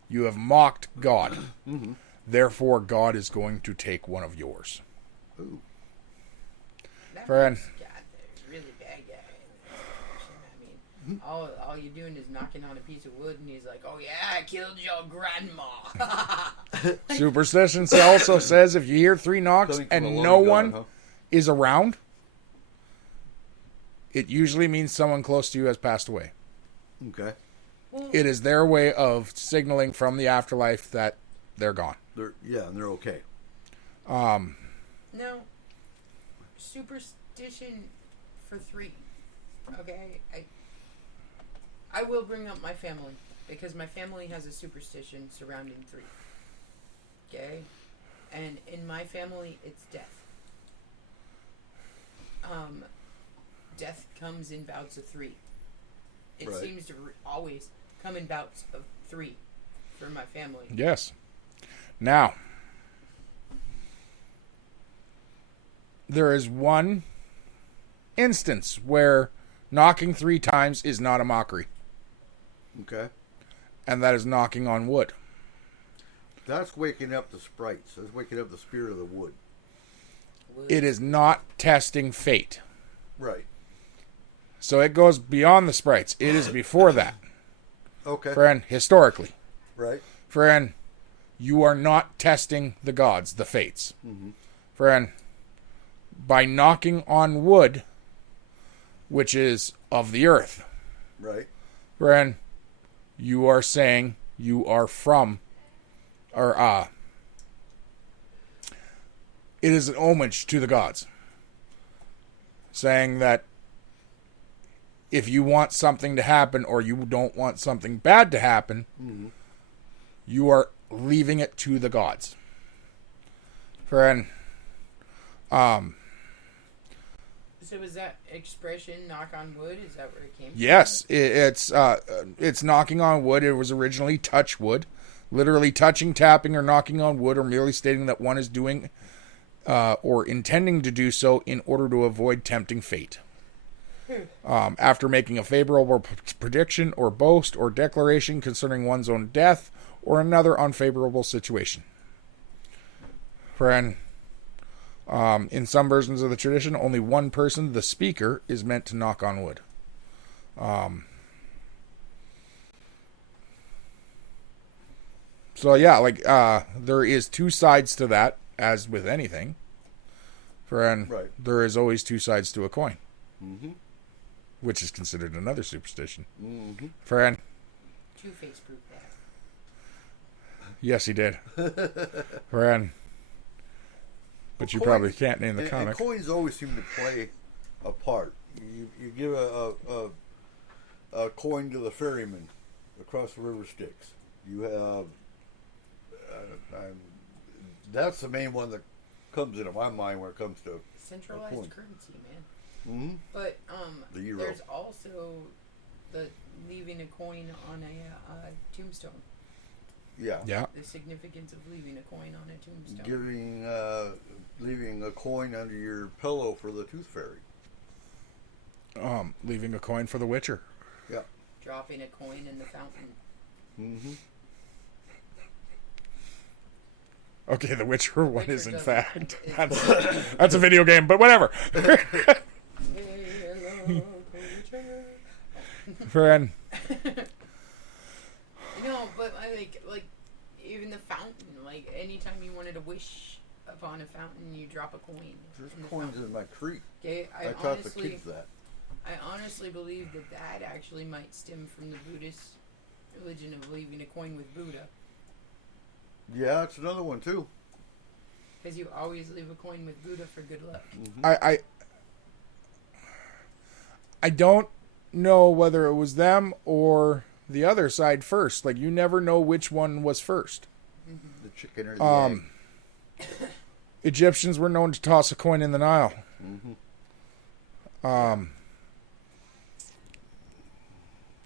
You have mocked God. Mm-hmm. Therefore, God is going to take one of yours. Ooh. That Friend. makes God the really bad guy. I mean, all you're doing is knocking on a piece of wood, and he's like, "Oh yeah, I killed your grandma." Superstition also says if you hear 3 knocks Coming from a and loving no God, one huh? is around, it usually means someone close to you has passed away. Okay. Well, It is their way of signaling from the afterlife that they're gone. And they're okay. no, superstition for 3. Okay, I will bring up my family because my family has a superstition surrounding 3. Okay, and in my family, it's death. Death comes in bouts of 3. It Right. seems to always come in bouts of 3 for my family. Yes. Now, there is one instance where knocking 3 times is not a mockery. Okay. And that is knocking on wood. That's waking up the sprites. That's waking up the spirit of the wood. It is not testing fate. Right. So it goes beyond the sprites. It is before that. Okay. Friend, historically. Right. Friend, you are not testing the gods, the fates. Mm-hmm. Friend, by knocking on wood, which is of the earth, Right. friend, you are saying you are from, or it is an homage to the gods. Saying that if you want something to happen or you don't want something bad to happen, you are leaving it to the gods. Friend, So is that expression "knock on wood"? Is that where it came from? yes, it's knocking on wood. It was originally touch wood, literally touching, tapping, or knocking on wood, or merely stating that one is doing or intending to do so in order to avoid tempting fate. After making a favorable prediction or boast or declaration concerning one's own death or another unfavorable situation. Friend, in some versions of the tradition, only one person, the speaker, is meant to knock on wood. So yeah, like there is 2 sides to that, as with anything. Friend, Right. there is always 2 sides to a coin. Mm-hmm. Which is considered another superstition. Mm-hmm. Friend, Two-Face proved that. yes, he did. Friend, but you Coins- probably can't name the and comic. coins always seem to play a part. You give a coin to the ferryman across the river Styx. You have that's the main one that comes into my mind when it comes to Centralized coin. currency, man. Mm-hmm. But The euro. there's also the leaving a coin on a tombstone. Yeah. Yeah, The significance of leaving a coin on a tombstone. Leaving a coin under your pillow for the tooth fairy. leaving a coin for the Witcher. Yeah. Dropping a coin in the fountain. Mm-hmm. Okay, the Witcher one Witcher is in doesn't- fact it's- that's a video game, but whatever. Hello, Witcher. Friend, No, but like even the fountain. Like anytime you wanted to wish upon a fountain, you drop a coin. There's in the coins fountain. in my creek. Okay, I taught the kids that. I honestly believe that actually might stem from the Buddhist religion of leaving a coin with Buddha, Yeah, it's another one too. because you always leave a coin with Buddha for good luck. I don't know whether it was them or the other side first. Like, you never know which one was first. The chicken or the egg. Egyptians were known to toss a coin in the Nile.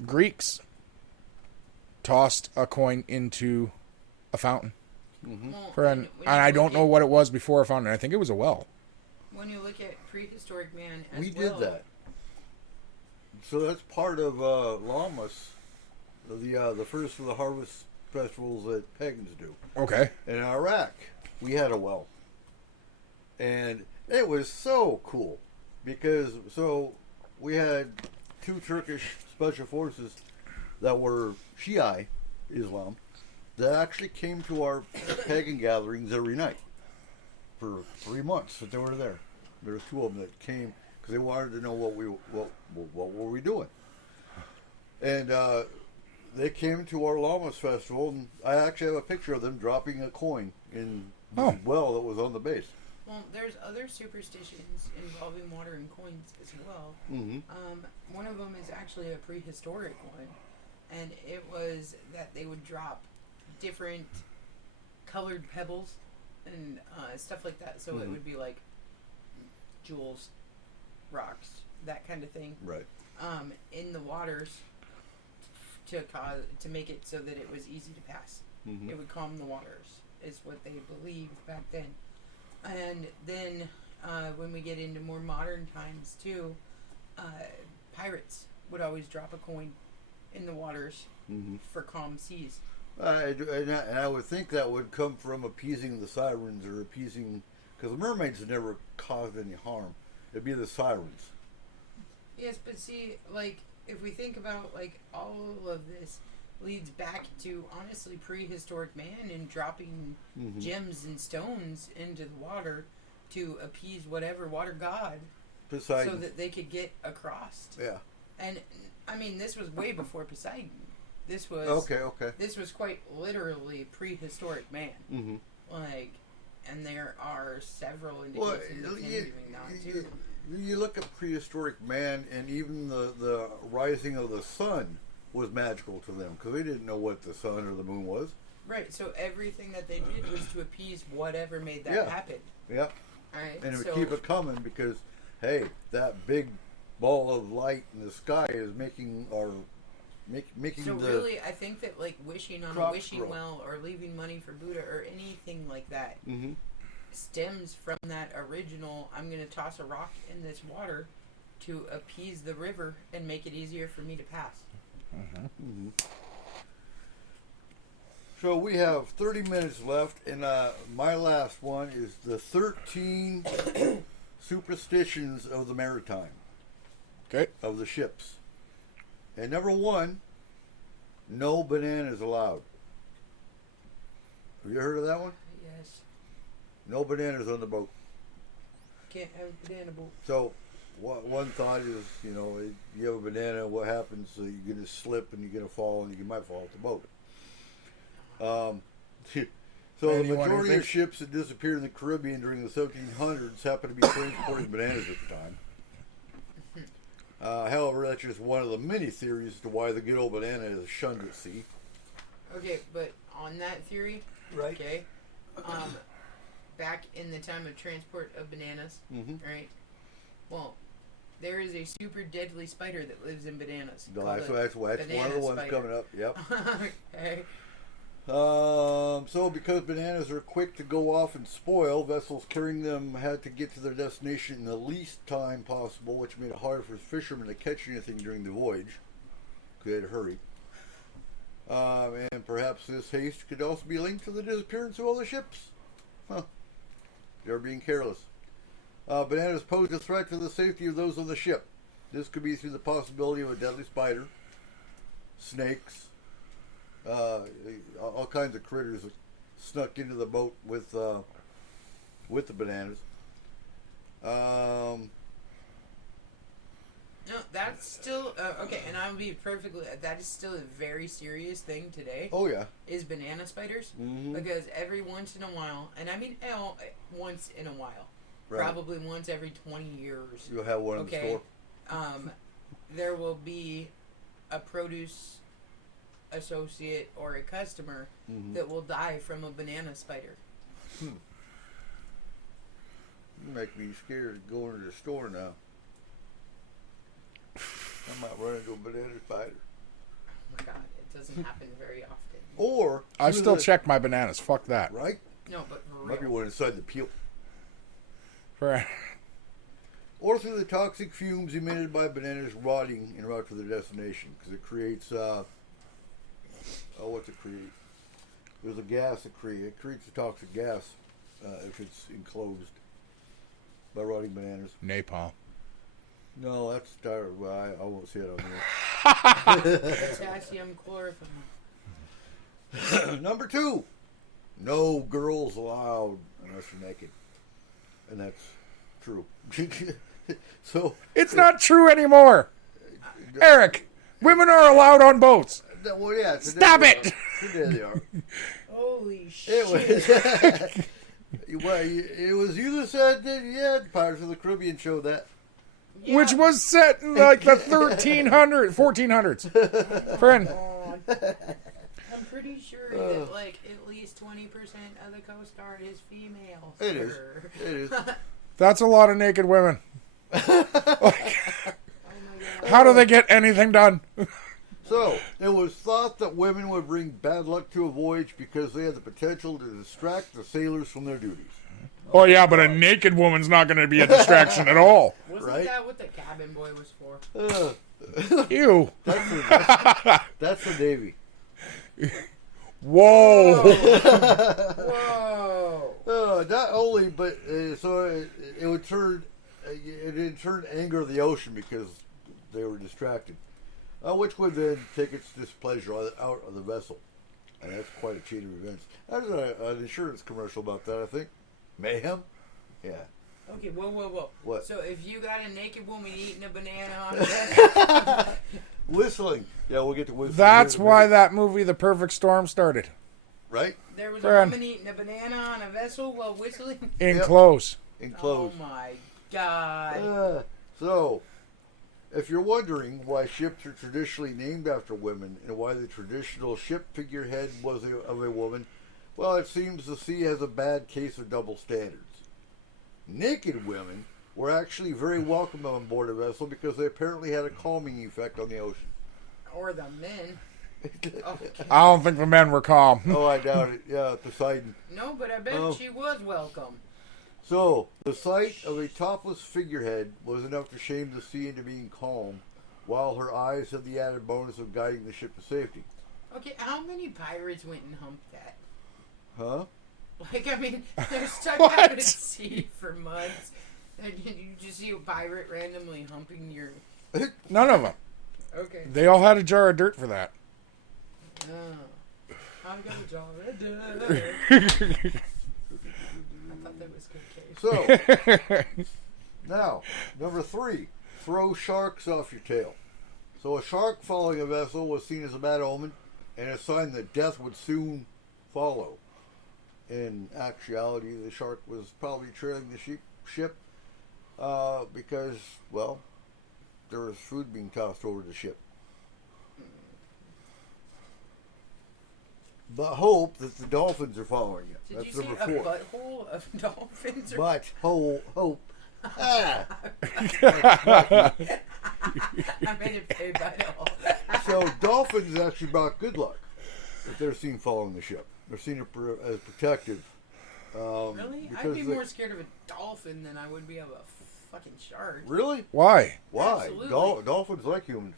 Greeks tossed a coin into a fountain. Well, And when I you don't look know at- what it was before a fountain. I think it was a well. When you look at prehistoric man, as We well, did that. So that's part of Lammas, the first of the harvest festivals that pagans do. Okay. In Iraq, we had a well, and it was so cool because we had 2 Turkish special forces that were Shiite Islam that actually came to our pagan gatherings every night for 3 months that they were there. There were 2 of them that came because they wanted to know what were we doing, and they came to our Lammas festival, and I actually have a picture of them dropping a coin in the well that was on the base. Well, there's other superstitions involving water and coins as well. Mm-hmm. One of them is actually a prehistoric one, and it was that they would drop different colored pebbles and stuff like that. So it would be like jewels, rocks, that kind of thing, Right. in the waters to make it so that it was easy to pass. Mm-hmm. It would calm the waters, is what they believed back then. And then when we get into more modern times too, pirates would always drop a coin in the waters for calm seas. And I would think that would come from appeasing the sirens or appeasing, because the mermaids have never caused any harm. It'd be the sirens. Yes, but see, like, if we think about, like, all of this leads back to, honestly, prehistoric man and dropping gems and stones into the water to appease whatever water god Poseidon. so that they could get across. Yeah. And, I mean, this was way before Poseidon. This was... Okay. This was quite literally prehistoric man. Mm-hmm. Like, and there are several indications of him doing that, too. You look at prehistoric man, and even the rising of the sun was magical to them, because they didn't know what the sun or the moon was. Right, so everything that they did was to appease whatever made that happen. Yeah. Right, And it would keep it coming, because, hey, that big ball of light in the sky is making our... making so the really, I think that, like, wishing on a crops wishing grow. well or leaving money for Buddha or anything like that Mm-hmm. stems from that original, I'm going to toss a rock in this water to appease the river and make it easier for me to pass. Mm-hmm. So we have 30 minutes left, and my last one is the 13 superstitions of the maritime. Okay. Of the ships. And number 1, no bananas allowed. Have you heard of that one? Yes. No bananas on the boat. Can't have a banana boat. So, one thought is, you have a banana, what happens? So you're going to slip and you're going to fall and you might fall off the boat. So the Anyone who majority of thinks- ships that disappeared in the Caribbean during the 1700s happened to be transporting bananas at the time. However, that's just one of the many theories as to why the good old banana is shunned at sea. Okay, but on that theory, Right. okay, back in the time of transport of bananas, right? Well, there is a super deadly spider that lives in bananas. No, called that's a one of the banana ones spider. coming up. Yep. Okay. So because bananas are quick to go off and spoil, vessels carrying them had to get to their destination in the least time possible, which made it hard for fishermen to catch anything during the voyage. They had to hurry. And perhaps this haste could also be linked to the disappearance of all the ships. They're being careless. Bananas pose a threat to the safety of those on the ship. This could be through the possibility of a deadly spider, snakes, all kinds of critters that snuck into the boat with the bananas. No, that's still okay, and I'll be perfectly. That is still a very serious thing today. Oh yeah. Is banana spiders Mm-hmm. because every once in a while, and I mean once in a while, Right. probably once every 20 years. You'll have one in the Okay. store. There will be a produce associate or a customer that will die from a banana spider. You make me scared of going to the store now. I might run into a banana spider. Oh my god, it doesn't happen very often. Or I through still the- check my bananas. Fuck that. Right? No, but for Might be real. one inside the peel. For- Or through the toxic fumes emitted by bananas rotting en route to their destination, because it creates what's it create? There's a gas it creates a toxic gas if it's enclosed by rotting bananas. Napalm. No, that's I won't say it on Potassium chlorophyll. there. Number 2, no girls allowed unless you're naked, and that's true. So It's not true anymore. Eric, women are allowed on boats. well, yeah. Today Stop they it! are. Today they are. Holy shit. It was, well, it was you that said that, Pirates of the Caribbean showed that. Yeah. Which was set in like the 1400s. Friend, I'm pretty sure that like at least 20% of the Coast Guard is female. It is. sir. It is. that's a lot of naked women. Oh my god. How do they get anything done? So, it was thought that women would bring bad luck to a voyage because they had the potential to distract the sailors from their duties. Oh, yeah, but a naked woman's not going to be a distraction at all. Wasn't Right? that what the cabin boy was for? Ew. That's the Navy. Whoa. Whoa. Not only, but so it would turn, it in turn anger the ocean because they were distracted, which would then take its displeasure out of the vessel, and that's quite a chain of events. There's an insurance commercial about that, I think. Mayhem, yeah. Okay, whoa. What? So if you got a naked woman eating a banana on a vessel, Whistling, yeah, we'll get to whistling. That's here in a why minute. that movie, The Perfect Storm, started. Right? there was Friend. a woman eating a banana on a vessel while whistling. In Yep. close. Enclosed. Oh my god. So, if you're wondering why ships are traditionally named after women and why the traditional ship figurehead was of a woman, well, it seems the sea has a bad case of double standards. Naked women were actually very welcome on board a vessel because they apparently had a calming effect on the ocean. Or the men. Okay. I don't think the men were calm. Oh, I doubt it. Yeah, Poseidon. No, but I bet Oh. she was welcome. So, the sight of a topless figurehead was enough to shame the sea into being calm, while her eyes had the added bonus of guiding the ship to safety. Okay, how many pirates went and humped that? Huh? Like, I mean, they're stuck What? out at sea for months, and you just see a pirate randomly humping your. None of them. Okay. They all had a jar of dirt for that. Oh. I got a jar of dirt. I thought that was good case. So, now, number 3, throw sharks off your tail. So a shark following a vessel was seen as a bad omen and a sign that death would soon follow. In actuality, the shark was probably trailing the ship because, well, there was food being tossed over the ship. But hope that the dolphins are following it. Did That's you see number a 4. butthole of dolphins? Or... But hope. Ah. I made it pay by all. So dolphins actually brought good luck if they're seen following the ship. They're seen as protective. Really? I'd because be they- more scared of a dolphin than I would be of a fucking shark. Really? Why? Why? Absolutely. Dolphins like humans.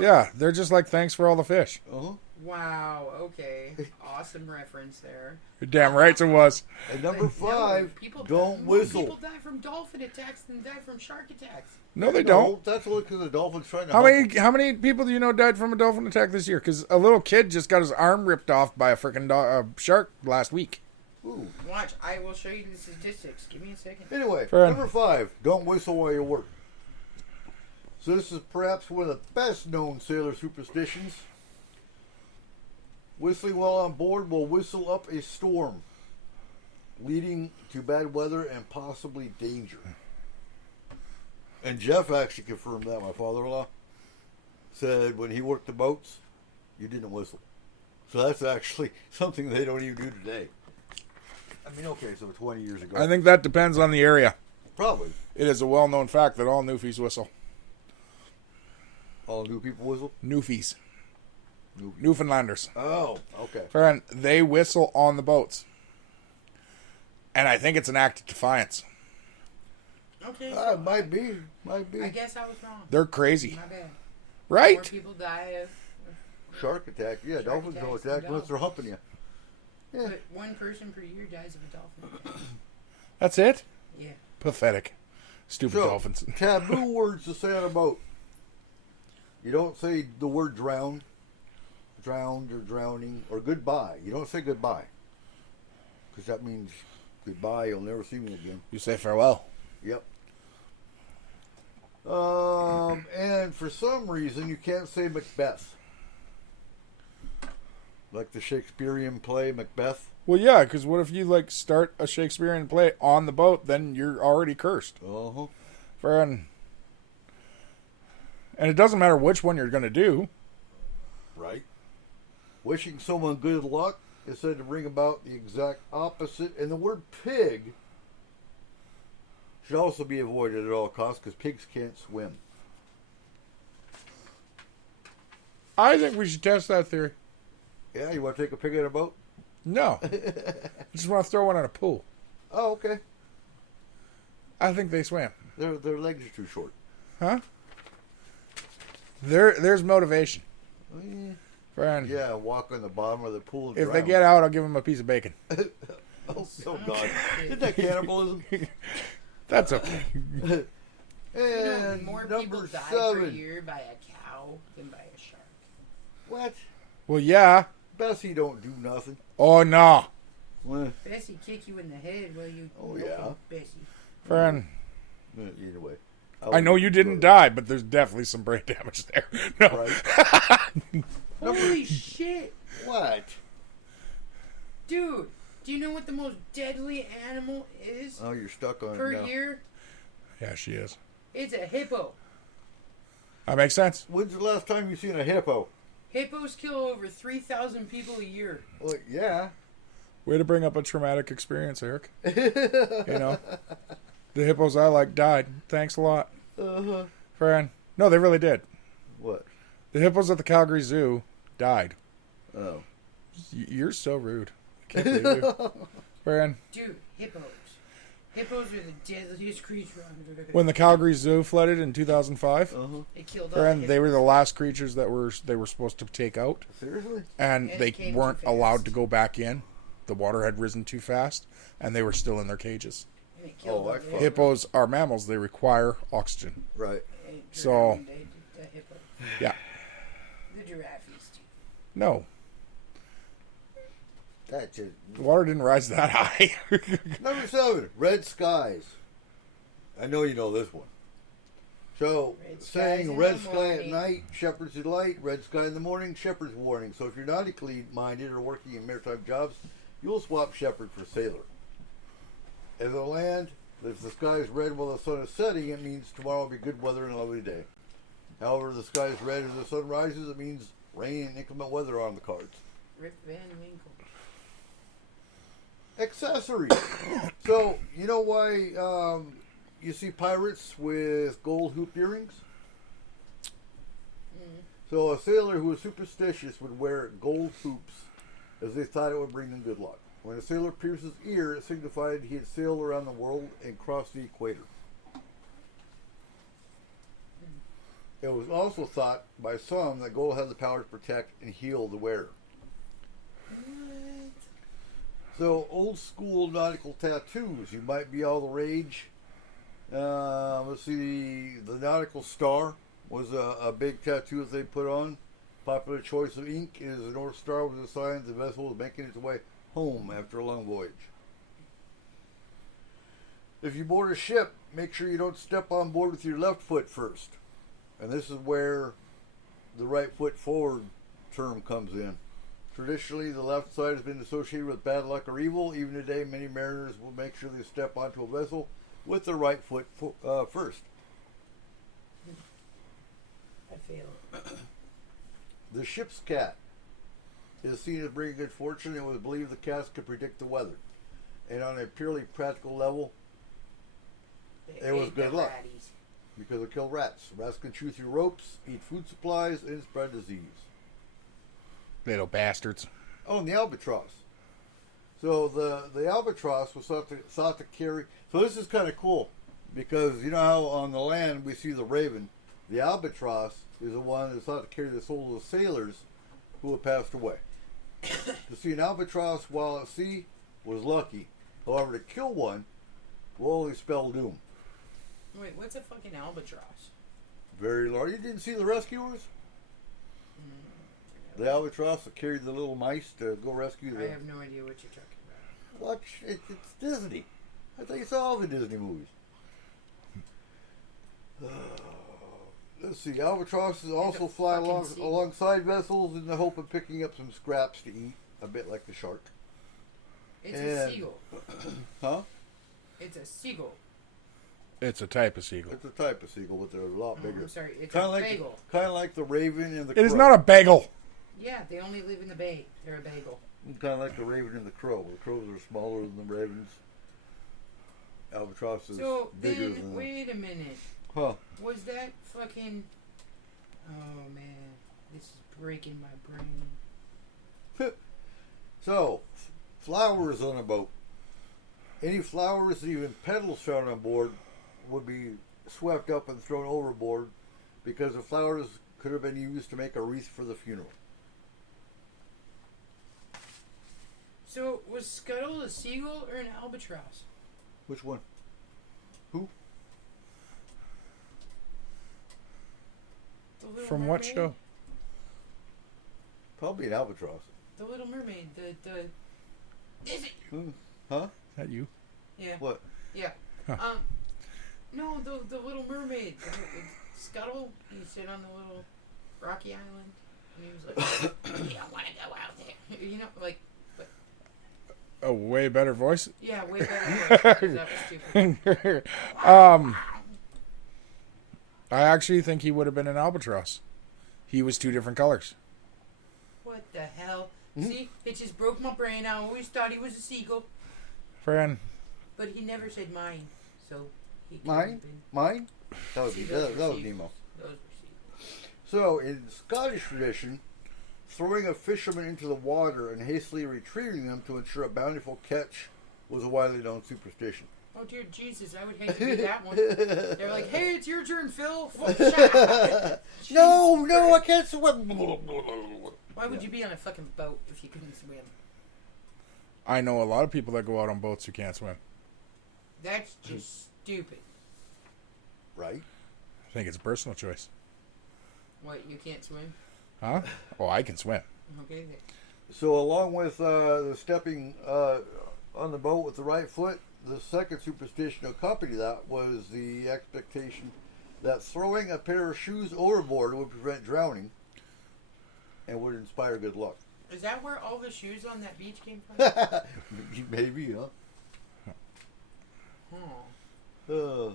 Yeah, they're just like, thanks for all the fish. Uh-huh. Wow, okay. Awesome reference there. You're damn right it was. And number But no, 5, people don't more whistle. People die from dolphin attacks than die from shark attacks. No, they No, don't. that's only because the dolphin's trying to How help many people do you know died from a dolphin attack this year? Because a little kid just got his arm ripped off by a freaking shark last week. them. Ooh. Watch, I will show you the statistics. Give me a second. Anyway, Friend. number 5, don't whistle while you work. So this is perhaps one of the best known sailor superstitions. Whistling while on board will whistle up a storm, leading to bad weather and possibly danger. And Jeff actually confirmed that. My father-in-law said when he worked the boats, you didn't whistle. So that's actually something they don't even do today. I mean, okay, so 20 years ago. I think that depends on the area. Probably. It is a well-known fact that all Newfies whistle. All new people whistle? Newfies. New- Newfoundlanders. Oh, okay. Friend, they whistle on the boats. And I think it's an act of defiance. Okay, Ah, so it might be. Might I be. guess I was wrong. They're crazy. My bad. More Right? people die of... Shark attack. Yeah, Shark dolphins don't attacks attack and unless they're humping you. Yeah. But one person per year dies of a dolphin attack. That's it? Yeah. Pathetic. Stupid So, dolphins. taboo words to say on a boat. You don't say the word drowned or drowning, or goodbye. You don't say goodbye. Because that means goodbye, you'll never see me again. You say farewell. Yep. And for some reason, you can't say Macbeth. Like the Shakespearean play Macbeth. Well, yeah, because what if you, like, start a Shakespearean play on the boat, then you're already cursed. Uh-huh. Friend. And it doesn't matter which one you're going to do. Right. Wishing someone good luck is said to bring about the exact opposite. And the word pig should also be avoided at all costs because pigs can't swim. I think we should test that theory. Yeah, you want to take a pig in a boat? No. I just want to throw one in a pool. Oh, okay. I think they swam. Their legs are too short. Huh? There's motivation. Eh, Friend. Yeah, walk on the bottom of the pool and If drown. they get out, I'll give them a piece of bacon. Oh God! Isn't that cannibalism? That's okay. And More people number die per 7. year by a cow than by a shark. What? Well, yeah. Bessie don't do nothing. Oh, no. Well, Bessie kick you in the head while you. Oh, yeah. Bessie. Friend. either way. I know you didn't die, but there's definitely some brain damage there. No. Right? Holy shit, What? dude! Do you know what the most deadly animal is Oh, you're stuck on per it now. year? Yeah, she is. It's a hippo. That makes sense. When's the last time you seen a hippo? Hippos kill over 3,000 people a year. Well, yeah. Way to bring up a traumatic experience, Eric. You know, the hippos I like died. Thanks a lot, Uh-huh. friend. No, they really did. What? The hippos at the Calgary Zoo died. Oh. You're so rude. I can't believe you. Friend, Dude, hippos. Hippos are the deadliest creature on Earth. when the Calgary Zoo flooded in 2005, Uh-huh. They killed all friend, the they were the hippos. last creatures that they were supposed to take out, Seriously? and And they it came weren't too fast. allowed to go back in. The water had risen too fast, and they were still in their cages. And it killed Oh, all I the fuck. Hippos are mammals; they require oxygen. Right. Hey, So- giraffe, the hippo. Yeah. The giraffe is too. No, That's it. the water didn't rise that high. Number 7, red skies. I know you know this one. So, Red skies saying in red the sky at morning. night, shepherd's delight, red sky in the morning, shepherd's warning. So if you're nautically minded or working in maritime jobs, you'll swap shepherd for sailor. As a land, if the sky is red while the sun is setting, it means tomorrow will be good weather and a lovely day. However, if the sky is red as the sun rises, it means rain and inclement weather are on the cards. Rip Van Winkle. Accessories. So, you know why you see pirates with gold hoop earrings? So a sailor who was superstitious would wear gold hoops as they thought it would bring them good luck. When a sailor pierced his ear, it signified he had sailed around the world and crossed the equator. It was also thought by some that gold had the power to protect and heal the wearer. So, old school nautical tattoos, you might be all the rage. Let's see, the nautical star was a big tattoo that they put on. Popular choice of ink is the North Star, was a sign the vessel was making its way home after a long voyage. If you board a ship, make sure you don't step on board with your left foot first. And this is where the right foot forward term comes in. Traditionally, the left side has been associated with bad luck or evil. Even today, many mariners will make sure they step onto a vessel with the right foot first. I failed. The ship's cat is seen as bringing good fortune. It was believed the cats could predict the weather. And on a purely practical level, They It was ate good the luck. ratties. because it killed rats. Rats can chew through ropes, eat food supplies, and spread disease. Little bastards. Oh, and the albatross. So the albatross was thought to carry. So this is kind of cool because you know how on the land we see the raven. The albatross is the one that's thought to carry the souls of sailors who have passed away. To see an albatross while at sea was lucky. However, to kill one will only spell doom. Wait, what's a fucking albatross? Very large. You didn't see the rescuers? The albatross that carried the little mice to go rescue I the. have no idea what you're talking about. Watch, it's Disney. I thought you saw all the Disney movies. Let's see. Albatrosses also fly fucking seagull. alongside vessels in the hope of picking up some scraps to eat, a bit like the shark. It's a And- seagull. Huh? It's a seagull. It's a type of seagull. It's a type of seagull, but they're a lot Oh, bigger. I'm sorry, it's Kind a of like bagel. the raven and the. It is crow. not a bagel. Yeah, they only live in the bay. They're a bagel. Kind of like the raven and the crow. The crows are smaller than the ravens. Albatross is So bigger then, than. wait a minute. Huh? Was that fucking? Oh man, this is breaking my brain. So, flowers on a boat. Any flowers, even petals found on board, would be swept up and thrown overboard because the flowers could have been used to make a wreath for the funeral. So, was Scuttle a seagull or an albatross? Which one? Who? The Little From what Mermaid? show? Probably an albatross. The Little Mermaid. Is it? Huh? Is that you? Yeah. What? Yeah. Huh. No, the Little Mermaid. Scuttle. He sit on the little rocky island, and he was like, "Yeah, I want to go out there." You know, like. A way better voice. Yeah, way better. Voice, that was stupid. I actually think he would have been an albatross. He was 2 different colors. What the hell? See, it just broke my brain. I always thought he was a seagull, Friend, but he never said mine. So he couldn't Mine? have been. Mine? That would be See, those that were was seagulls. Nemo. Those were seagulls. So, in Scottish tradition, throwing a fisherman into the water and hastily retrieving them to ensure a bountiful catch was a widely known superstition. Oh dear Jesus, I would hate to be that one. They're like, "Hey, it's your turn, Phil." No, I can't swim. Why would you be on a fucking boat if you couldn't swim? I know a lot of people that go out on boats who can't swim. That's just stupid. Right? I think it's a personal choice. What, you can't swim? Huh? Oh, I can swim. Okay then. So, along with the stepping on the boat with the right foot, the second superstition accompanied that was the expectation that throwing a pair of shoes overboard would prevent drowning and would inspire good luck. Is that where all the shoes on that beach came from? Maybe, huh? Oh.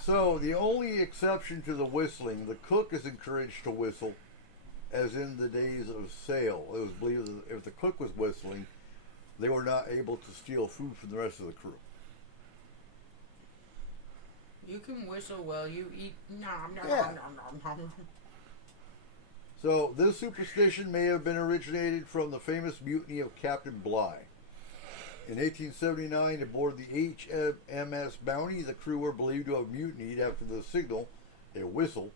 So, the only exception to the whistling, the cook is encouraged to whistle, as in the days of sail. It was believed that if the cook was whistling, they were not able to steal food from the rest of the crew. You can whistle while you eat. Nom, nom, Yeah. nom, nom, nom. So, this superstition may have been originated from the famous mutiny of Captain Bligh. In 1879, aboard the HMS Bounty, the crew were believed to have mutinied after the signal, a whistle,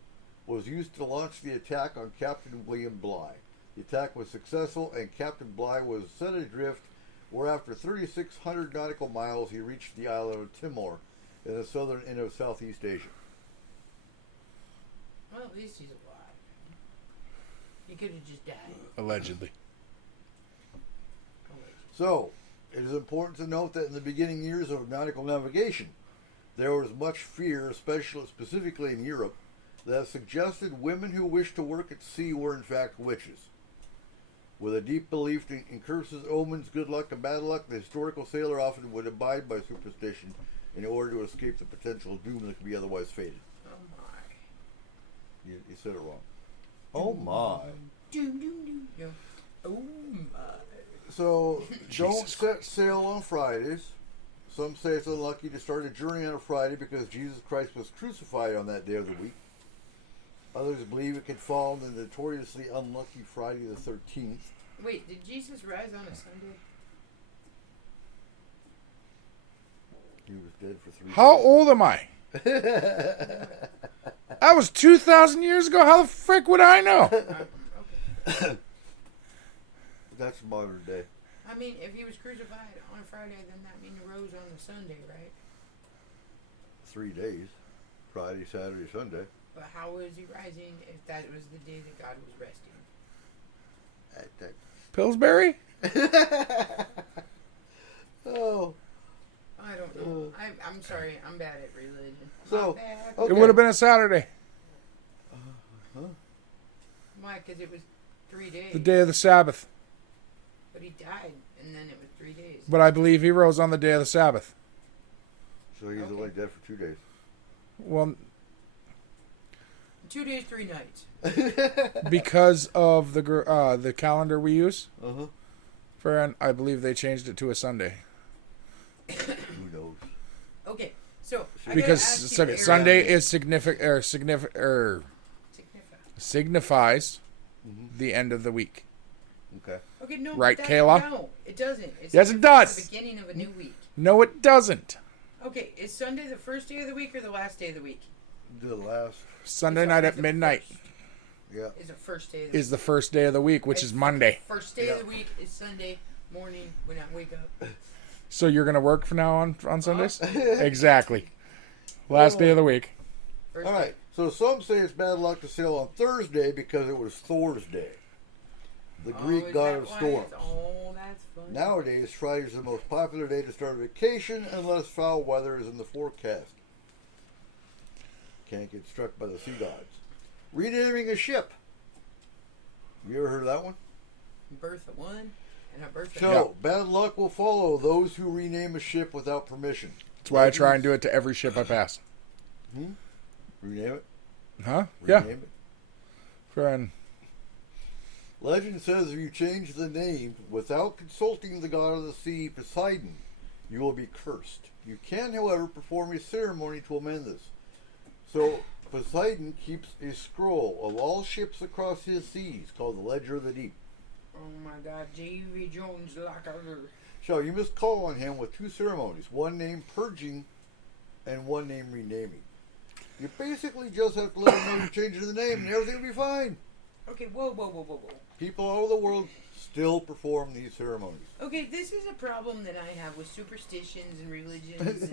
was used to launch the attack on Captain William Bligh. The attack was successful, and Captain Bligh was set adrift, where after 3,600 nautical miles he reached the island of Timor in the southern end of Southeast Asia. Well, at least he's alive. He could have just died. Allegedly. So, it is important to note that in the beginning years of nautical navigation, there was much fear, specifically in Europe, that suggested women who wished to work at sea were in fact witches. With a deep belief in curses, omens, good luck, and bad luck, the historical sailor often would abide by superstition in order to escape the potential doom that could be otherwise fated. Oh my. You said it wrong. Oh my. Doom, doom, doom. Yeah. Oh my. So, don't Jesus set sail on Fridays. Some say it's unlucky to start a journey on a Friday because Jesus Christ was crucified on that day of the week. Others believe it could fall on the notoriously unlucky Friday the 13th. Wait, did Jesus rise on a Sunday? He was dead for 3 How days. old am I? That was 2,000 years ago. How the frick would I know? Okay. That's modern day. I mean, if he was crucified on a Friday, then that means he rose on the Sunday, right? 3 days. Friday, Saturday, Sunday. But how was he rising if that was the day that God was resting? Pillsbury? Oh. I don't know. I'm sorry. I'm bad at religion. So, My bad. okay. It would have been a Saturday. Why? Because it was 3 days. The day of the Sabbath. But he died, and then it was 3 days. But I believe he rose on the day of the Sabbath. So he's Okay. only dead for 2 days. Well, 2 days, 3 nights. because of the calendar we use, Uh-huh. Farron, I believe they changed it to a Sunday. Who knows? Okay, so I Because gotta ask you, Aaron, Sunday is signifies the end of the week. Okay. Okay, no, Right, but Kayla? No, it doesn't. It's Yes, it signifies does. The beginning of a new week. No, it doesn't. Okay, is Sunday the first day of the week or the last day of the week? The last, Sunday night at midnight yeah. Is the first day of the is the first day of the week, which is Monday. First day of the week is Sunday morning when I wake up. So you're going to work from now on Sundays? Exactly. Last day of the week. First All day. right. So some say it's bad luck to sail on Thursday because it was Thor's day, the Greek is god that of why storms. Oh, that's funny. Nowadays, Friday is the most popular day to start a vacation unless foul weather is in the forecast. Can't get struck by the sea gods. Renaming a ship. You ever heard of that one? Bertha 1 and a Bertha So, bad luck will follow those who rename a ship without permission. That's why I try and do it to every ship I pass. Rename it? Huh? Yeah. Rename it? Friend. Legend says if you change the name without consulting the god of the sea, Poseidon, you will be cursed. You can, however, perform a ceremony to amend this. So, Poseidon keeps a scroll of all ships across his seas called the Ledger of the Deep. Oh my god, J.V. Jones Locker. So, you must call on him with two ceremonies, one named Purging and one named Renaming. You basically just have to let him know you're changing the name and everything will be fine. Okay, whoa. People all over the world still perform these ceremonies. Okay, this is a problem that I have with superstitions and religions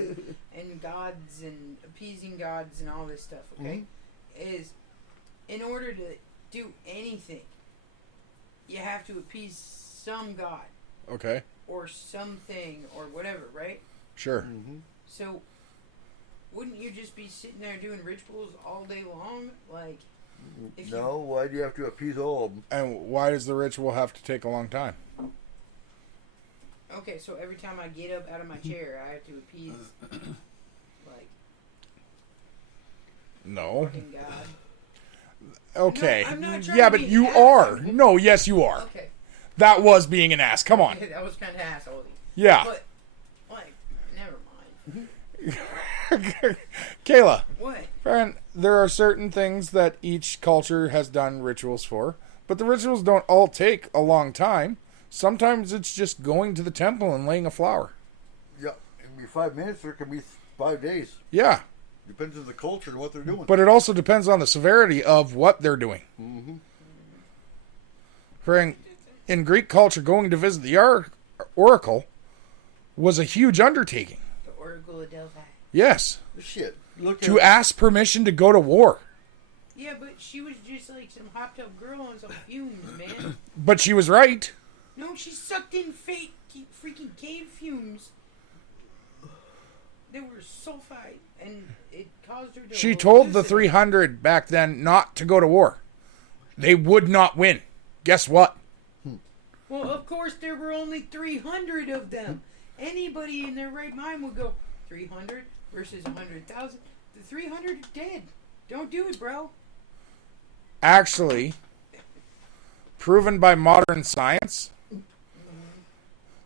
and gods and appeasing gods and all this stuff, okay? Is in order to do anything, you have to appease some god Okay. or something or whatever, right? Sure. So, wouldn't you just be sitting there doing rituals all day long? Like, if No, why do you have to appease all of them? And why does the ritual have to take a long time? Okay, so every time I get up out of my chair, I have to appease, like, No. fucking God. Okay. No, I'm not trying Yeah, to but be you an are. asshole. No, yes, you are. Okay, That was being an ass. Come on. that was kind of asshole. Yeah. But, like, never mind. Kayla, What? friend, there are certain things that each culture has done rituals for, but the rituals don't all take a long time. Sometimes it's just going to the temple and laying a flower. Yeah, it can be 5 minutes or it can be 5 days. Yeah. Depends on the culture and what they're doing. But it also depends on the severity of what they're doing. Friend, in Greek culture, going to visit the oracle was a huge undertaking. The Oracle of Delphi. Yes. Shit. Look To at ask permission to go to war. Yeah, but she was just like some hopped up girl on some fumes, man. But she was right. No, she sucked in fake freaking cave fumes. They were sulfide, and it caused her to. She told the hallucinate. 300 back then not to go to war. They would not win. Guess what? Well, of course, there were only 300 of them. Anybody in their right mind would go 300 versus 100,000. The 300 are dead. Don't do it, bro. Actually, proven by modern science,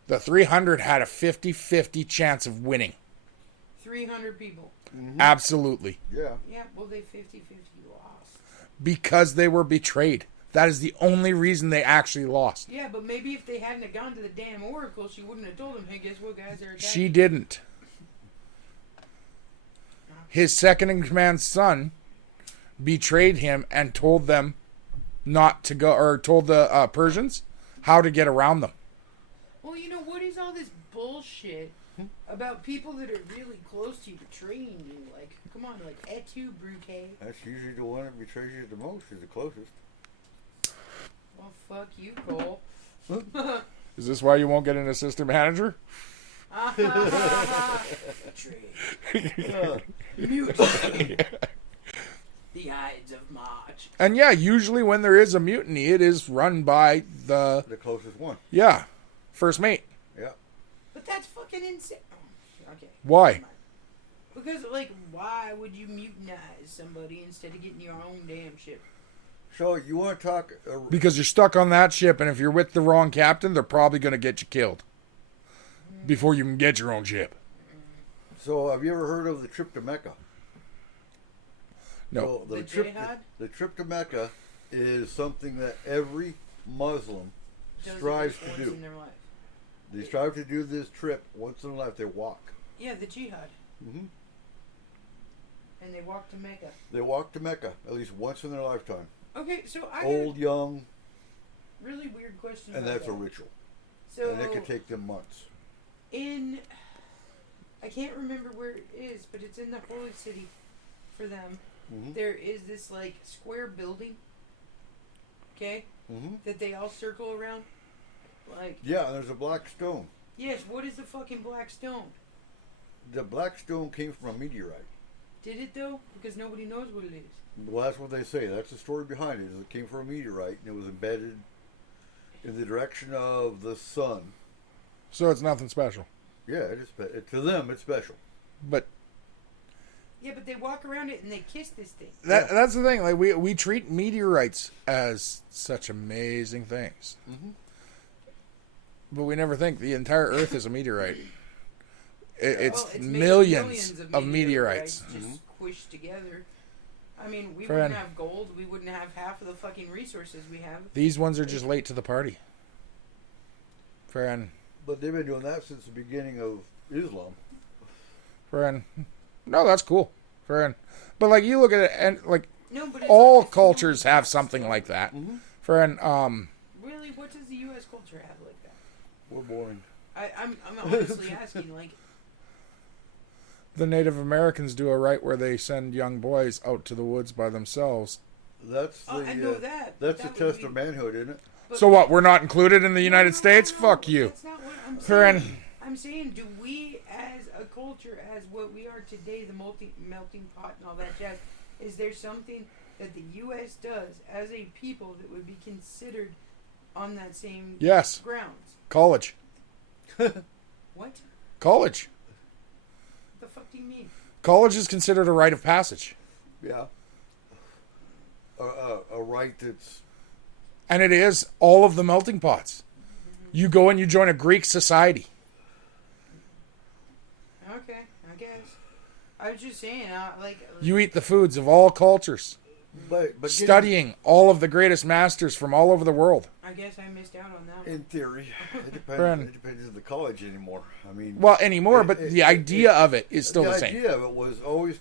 the 300 had a 50-50 chance of winning. 300 people. Absolutely. yeah. Yeah, well, they 50-50 lost. Because they were betrayed. That is the only reason they actually lost. Yeah, but maybe if they hadn't have gone to the damn oracle, she wouldn't have told them, hey, guess what, guys? They're attacking. She didn't. His second-in-command's son betrayed him and told them not to go, or told the Persians how to get around them. Well, you know, what is all this bullshit about people that are really close to you betraying you? Like, come on, like, et tu, Bruquet? That's usually the one that betrays you the most, is the closest. Well, fuck you, Cole. Is this why you won't get an assistant manager? Mutiny. The Ides of March. And yeah, usually when there is a mutiny, it is run by the, The closest one. first mate. Yeah. But that's fucking insane. Oh, okay. Why? Because, like, why would you mutinize somebody instead of getting your own damn ship? So you want to talk? Because you're stuck on that ship, and if you're with the wrong captain, they're probably going to get you killed before you can get your own ship. So have you ever heard of the trip to Mecca? No. So The trip, jihad? the trip to Mecca is something that every Muslim Does it strives just to once do. in their life. They strive to do this trip once in their life. They walk. Yeah, the jihad. Mm-hmm. And they walk to Mecca. They walk to Mecca at least once in their lifetime. Okay, so I Old, young, really weird question. and about that's a that. ritual. So And it could take them months. I can't remember where it is, but it's in the holy city for them. Mm-hmm. There is this like square building, okay, Mm-hmm. that they all circle around. Like, Yeah, and there's a black stone. yes, what is the fucking black stone? The black stone came from a meteorite. Did it though? Because nobody knows what it is. Well, that's what they say. That's the story behind it. Is it came from a meteorite and it was embedded in the direction of the sun. So it's nothing special. Yeah, to them it's special. But Yeah, but they walk around it and they kiss this thing. that's the thing. Like we treat meteorites as such amazing things, Mm-hmm. but we never think the entire Earth is a meteorite. It's Well, made of millions of meteorites. just squished together. I mean, we Friend. wouldn't have gold. We wouldn't have half of the fucking resources we have. These ones are just late to the party. Friend. But they've been doing that since the beginning of Islam. No, that's cool. Friend. But like you look at it and like No, but it's all like, it's cultures not- have something like that. Mm-hmm. Friend, Really, what does the U.S. culture have like that? We're boring. I'm honestly asking. Like, the Native Americans do a rite where they send young boys out to the woods by themselves. That's the. I know that. but That's the that would test be- of manhood, isn't it? but- So what? We're not included in the No, United no, States? no, Fuck you. That's not what I'm Friend. saying. I'm saying, do we, as a culture, as what we are today, the melting pot and all that jazz, is there something that the U.S. does as a people that would be considered on that same Yes. grounds? College. What? College. The fuck do you mean? College is considered a rite of passage. Yeah. A right that's. And it is all of the melting pots. You go and you join a Greek society. Okay, I guess. I was just saying, You eat the foods of all cultures. But Studying all of the greatest masters from all over the world. I guess I missed out on that one. in theory, it depends. Friend. It depends on the college anymore. I mean. Well, anymore, but the idea of it is still the same. idea of it was always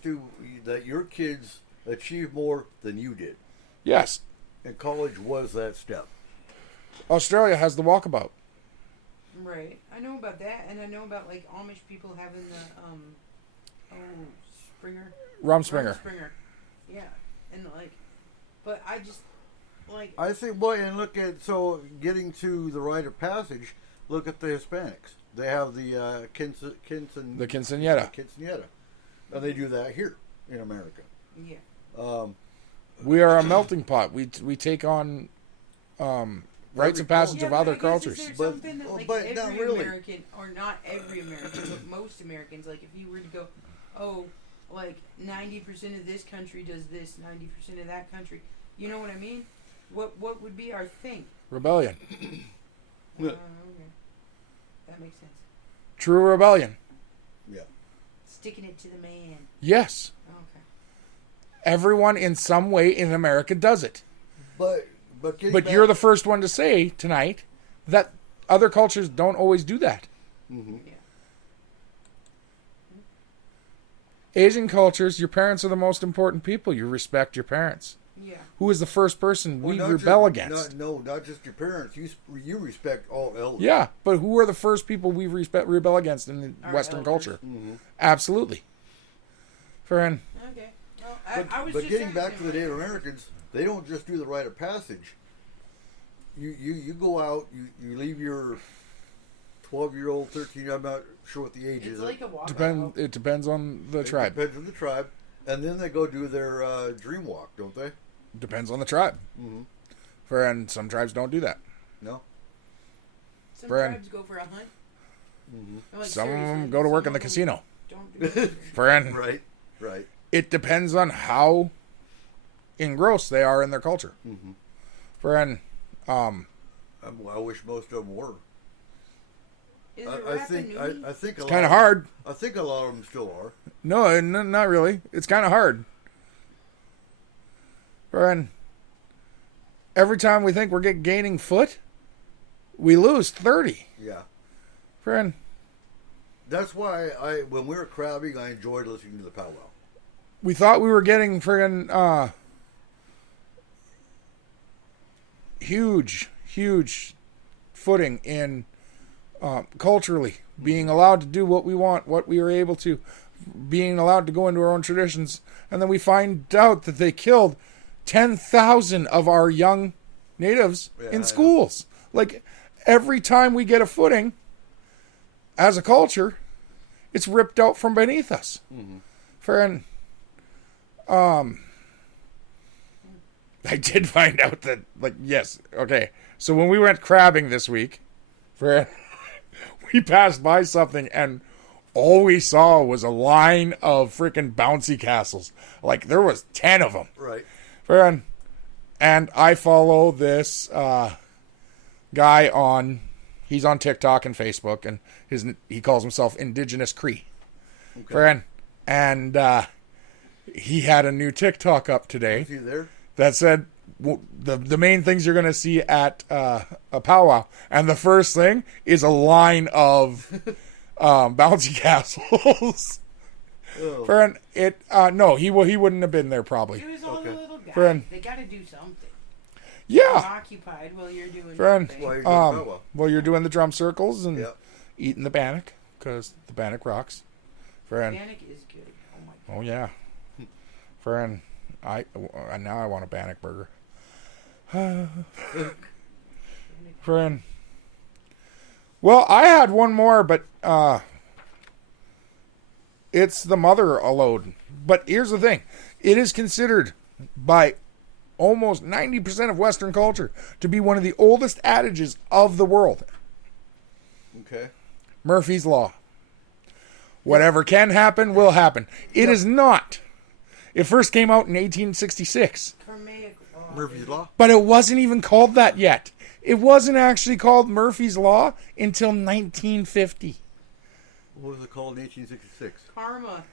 that your kids achieve more than you did, Yes. and college was that step. Australia has the walkabout. Right. I know about that, and I know about, like, Amish people having the, Springer. Rumspringer. Springer. Yeah. And, like, but I just, like, I think, boy, and look at, so getting to the rite of passage, look at the Hispanics. They have the The quinceañera. quinceañera. And they do that here in America. yeah. We are a melting pot. We take on rites and passage Yeah, of but other I guess cultures. Is there But- something that, like, but every not really. American, or not every American, but most Americans, like, if you were to go, oh, like, 90% of this country does this, 90% of that country, you know what I mean? What would be our thing? Rebellion. Yeah. Okay. That makes sense. True rebellion. Yeah. Sticking it to the man. Yes. Okay. Everyone in some way in America does it. But But you're the first one to say tonight that other cultures don't always do that. Mm-hmm. Yeah. Asian cultures, your parents are the most important people. You respect your parents. Yeah. Who is the first person we not rebel just, against? not just your parents. You respect all elders. Yeah, but who are the first people we rebel against in the Our Western elders. culture? Mm-hmm. Absolutely. Friend, Okay. Well, But, I was but just getting back asking. to the Native Americans, they don't just do the rite of passage. You go out, you leave your 12-year-old, 13, I'm not sure what the age It's is. like a walkabout. it depends on the It tribe. depends on the tribe. And then they go do their dream walk, don't they? Depends on the tribe. Mm-hmm. Friend, some tribes don't do that. No? Some Brand. tribes go for a hunt. Mm-hmm. I'm like, Some of seriously, them go to work in some the of them casino. Don't do it. Friend, Right. it depends on how engrossed they are in their culture. Mm-hmm. Friend, I wish most of them were. Is it I think I think a it's lot kind of hard. I think a lot of them still are. No, not really. It's kind of hard. Friend, every time we think we're gaining foot, we lose 30. Yeah. Friend, That's why when we were crabbing, I enjoyed listening to the powwow. We thought we were getting friggin' huge footing in culturally, being allowed to do what we want, what we are able to, being allowed to go into our own traditions, and then we find out that they killed 10,000 of our young natives in schools. Like, every time we get a footing as a culture, it's ripped out from beneath us. Mm-hmm. I did find out that, like, yes, okay. So when we went crabbing this week, we passed by something and all we saw was a line of freaking bouncy castles. Like, there was 10 of them. Right. And I follow this guy he's on TikTok and Facebook, and he calls himself Indigenous Cree. Okay. And he had a new TikTok up today. Is he there? That said, the main things you're going to see at a powwow. And the first thing is a line of bouncy castles. Oh. No, he wouldn't have been there probably. It was all the little guys. They got to do something. Yeah. I'm occupied while you're doing nothing. While you're doing the drum circles and eating the bannock, because the bannock rocks. Bannock is good. Oh my God. Oh yeah. Friend, now I want a bannock burger. Friend. Well, I had one more, but it's the mother alone. But here's the thing. It is considered by almost 90% of Western culture to be one of the oldest adages of the world. Okay. Murphy's Law. Whatever can happen will happen. It is not. It first came out in 1866. Murphy's Law? But it wasn't even called that yet. It wasn't actually called Murphy's Law until 1950. What was it called in 1866? Karma.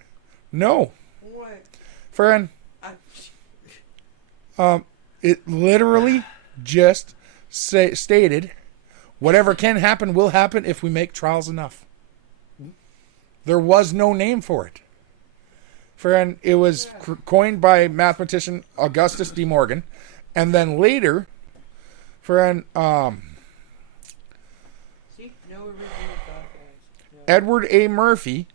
No. What? Friend. It literally just stated, whatever can happen will happen if we make trials enough. There was no name for it. Friend, it was coined by mathematician Augustus D. Morgan, and then later, friend, Edward A. Murphy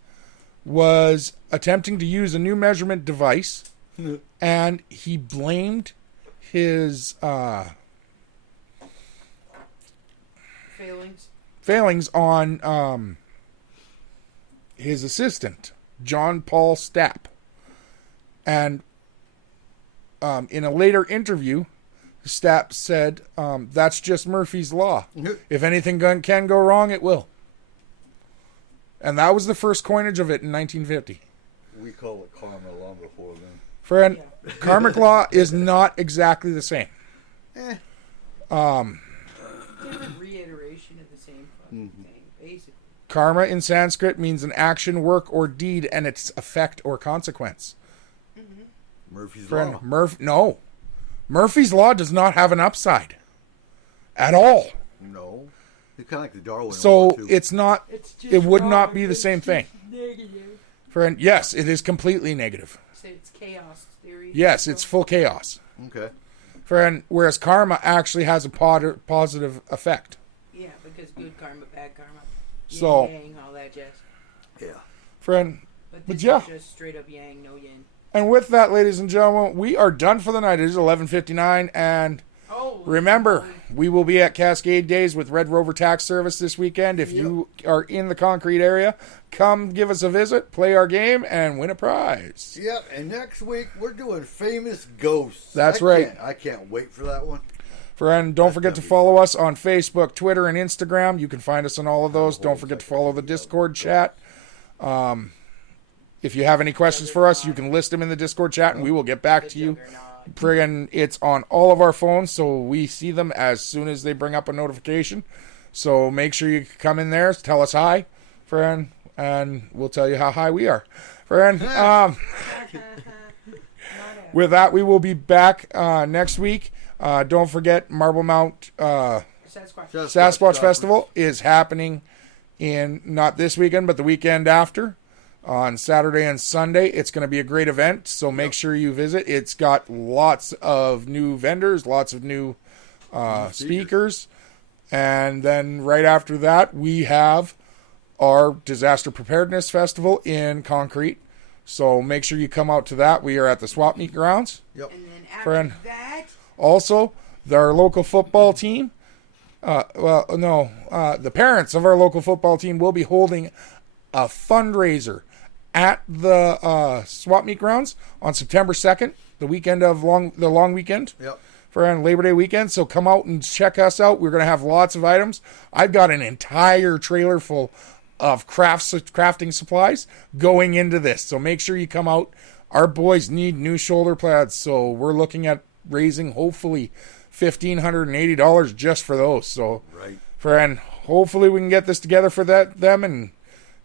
was attempting to use a new measurement device, and he blamed his failings on his assistant, John Paul Stapp. And in a later interview, Stapp said, that's just Murphy's Law. If anything can go wrong, it will. And that was the first coinage of it in 1950. We call it karma long before then. Friend, karmic law is not exactly the same. Different reiteration of the same thing, basically. Karma in Sanskrit means an action, work, or deed, and its effect or consequence. Murphy's Friend, Law. No. Murphy's Law does not have an upside. At all. No. It's kind of like the Darwin So Law, too. it's not, it would not be the same thing. Negative. Friend, yes, it is completely negative. So it's chaos theory. Yes, it's full chaos. Okay. Friend, whereas karma actually has a positive effect. Yeah, because good karma, bad karma. So, yang, all that jazz. Yeah. Friend, But but this yeah. is just straight up yang, no yin. And with that, ladies and gentlemen, we are done for the night. It is 11:59, and remember, we will be at Cascade Days with Red Rover Tax Service this weekend. If you are in the concrete area, come give us a visit, play our game, and win a prize. Yep, and next week we're doing Famous Ghosts. That's right. I can't wait for that one. Friend, don't forget to follow us on Facebook, Twitter, and Instagram. You can find us on all of those. Don't forget to follow the Discord chat. If you have any questions for us, you can list them in the Discord chat, and we will get back to you. Friggin', it's on all of our phones, so we see them as soon as they bring up a notification. So make sure you come in there, tell us hi, friend, and we'll tell you how high we are. Friend, with that, we will be back next week. Don't forget, Marble Mount Sasquatch Festival is happening in not this weekend, but the weekend after on Saturday and Sunday. It's going to be a great event, so make sure you visit. It's got lots of new vendors, lots of new speakers. And then right after that, we have our Disaster Preparedness Festival in Concrete. So make sure you come out to that. We are at the Swap Meet grounds. Yep. And then after that, Also, our local football team, the parents of our local football team will be holding a fundraiser at the Swap Meet grounds on September 2nd, the weekend of the long weekend. Yep. For Labor Day weekend. So come out and check us out. We're going to have lots of items. I've got an entire trailer full of crafting supplies going into this. So make sure you come out. Our boys need new shoulder pads. So we're looking at raising hopefully $1,580 just for those. So friend, hopefully we can get this together for them and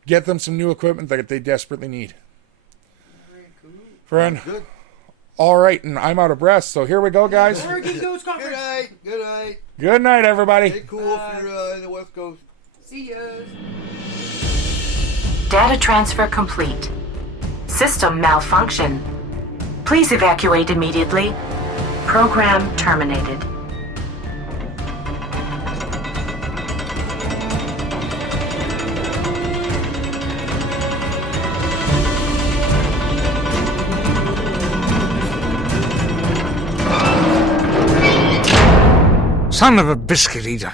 get them some new equipment that they desperately need. very cool. Friend. Good. All right, and I'm out of breath, so here we go, guys. Oregon Ghost Good Conference. night. Good night. Good night, everybody. Stay cool if you're in the West Coast. See ya. Data transfer complete. System malfunction. Please evacuate immediately. Program terminated. Son of a biscuit eater.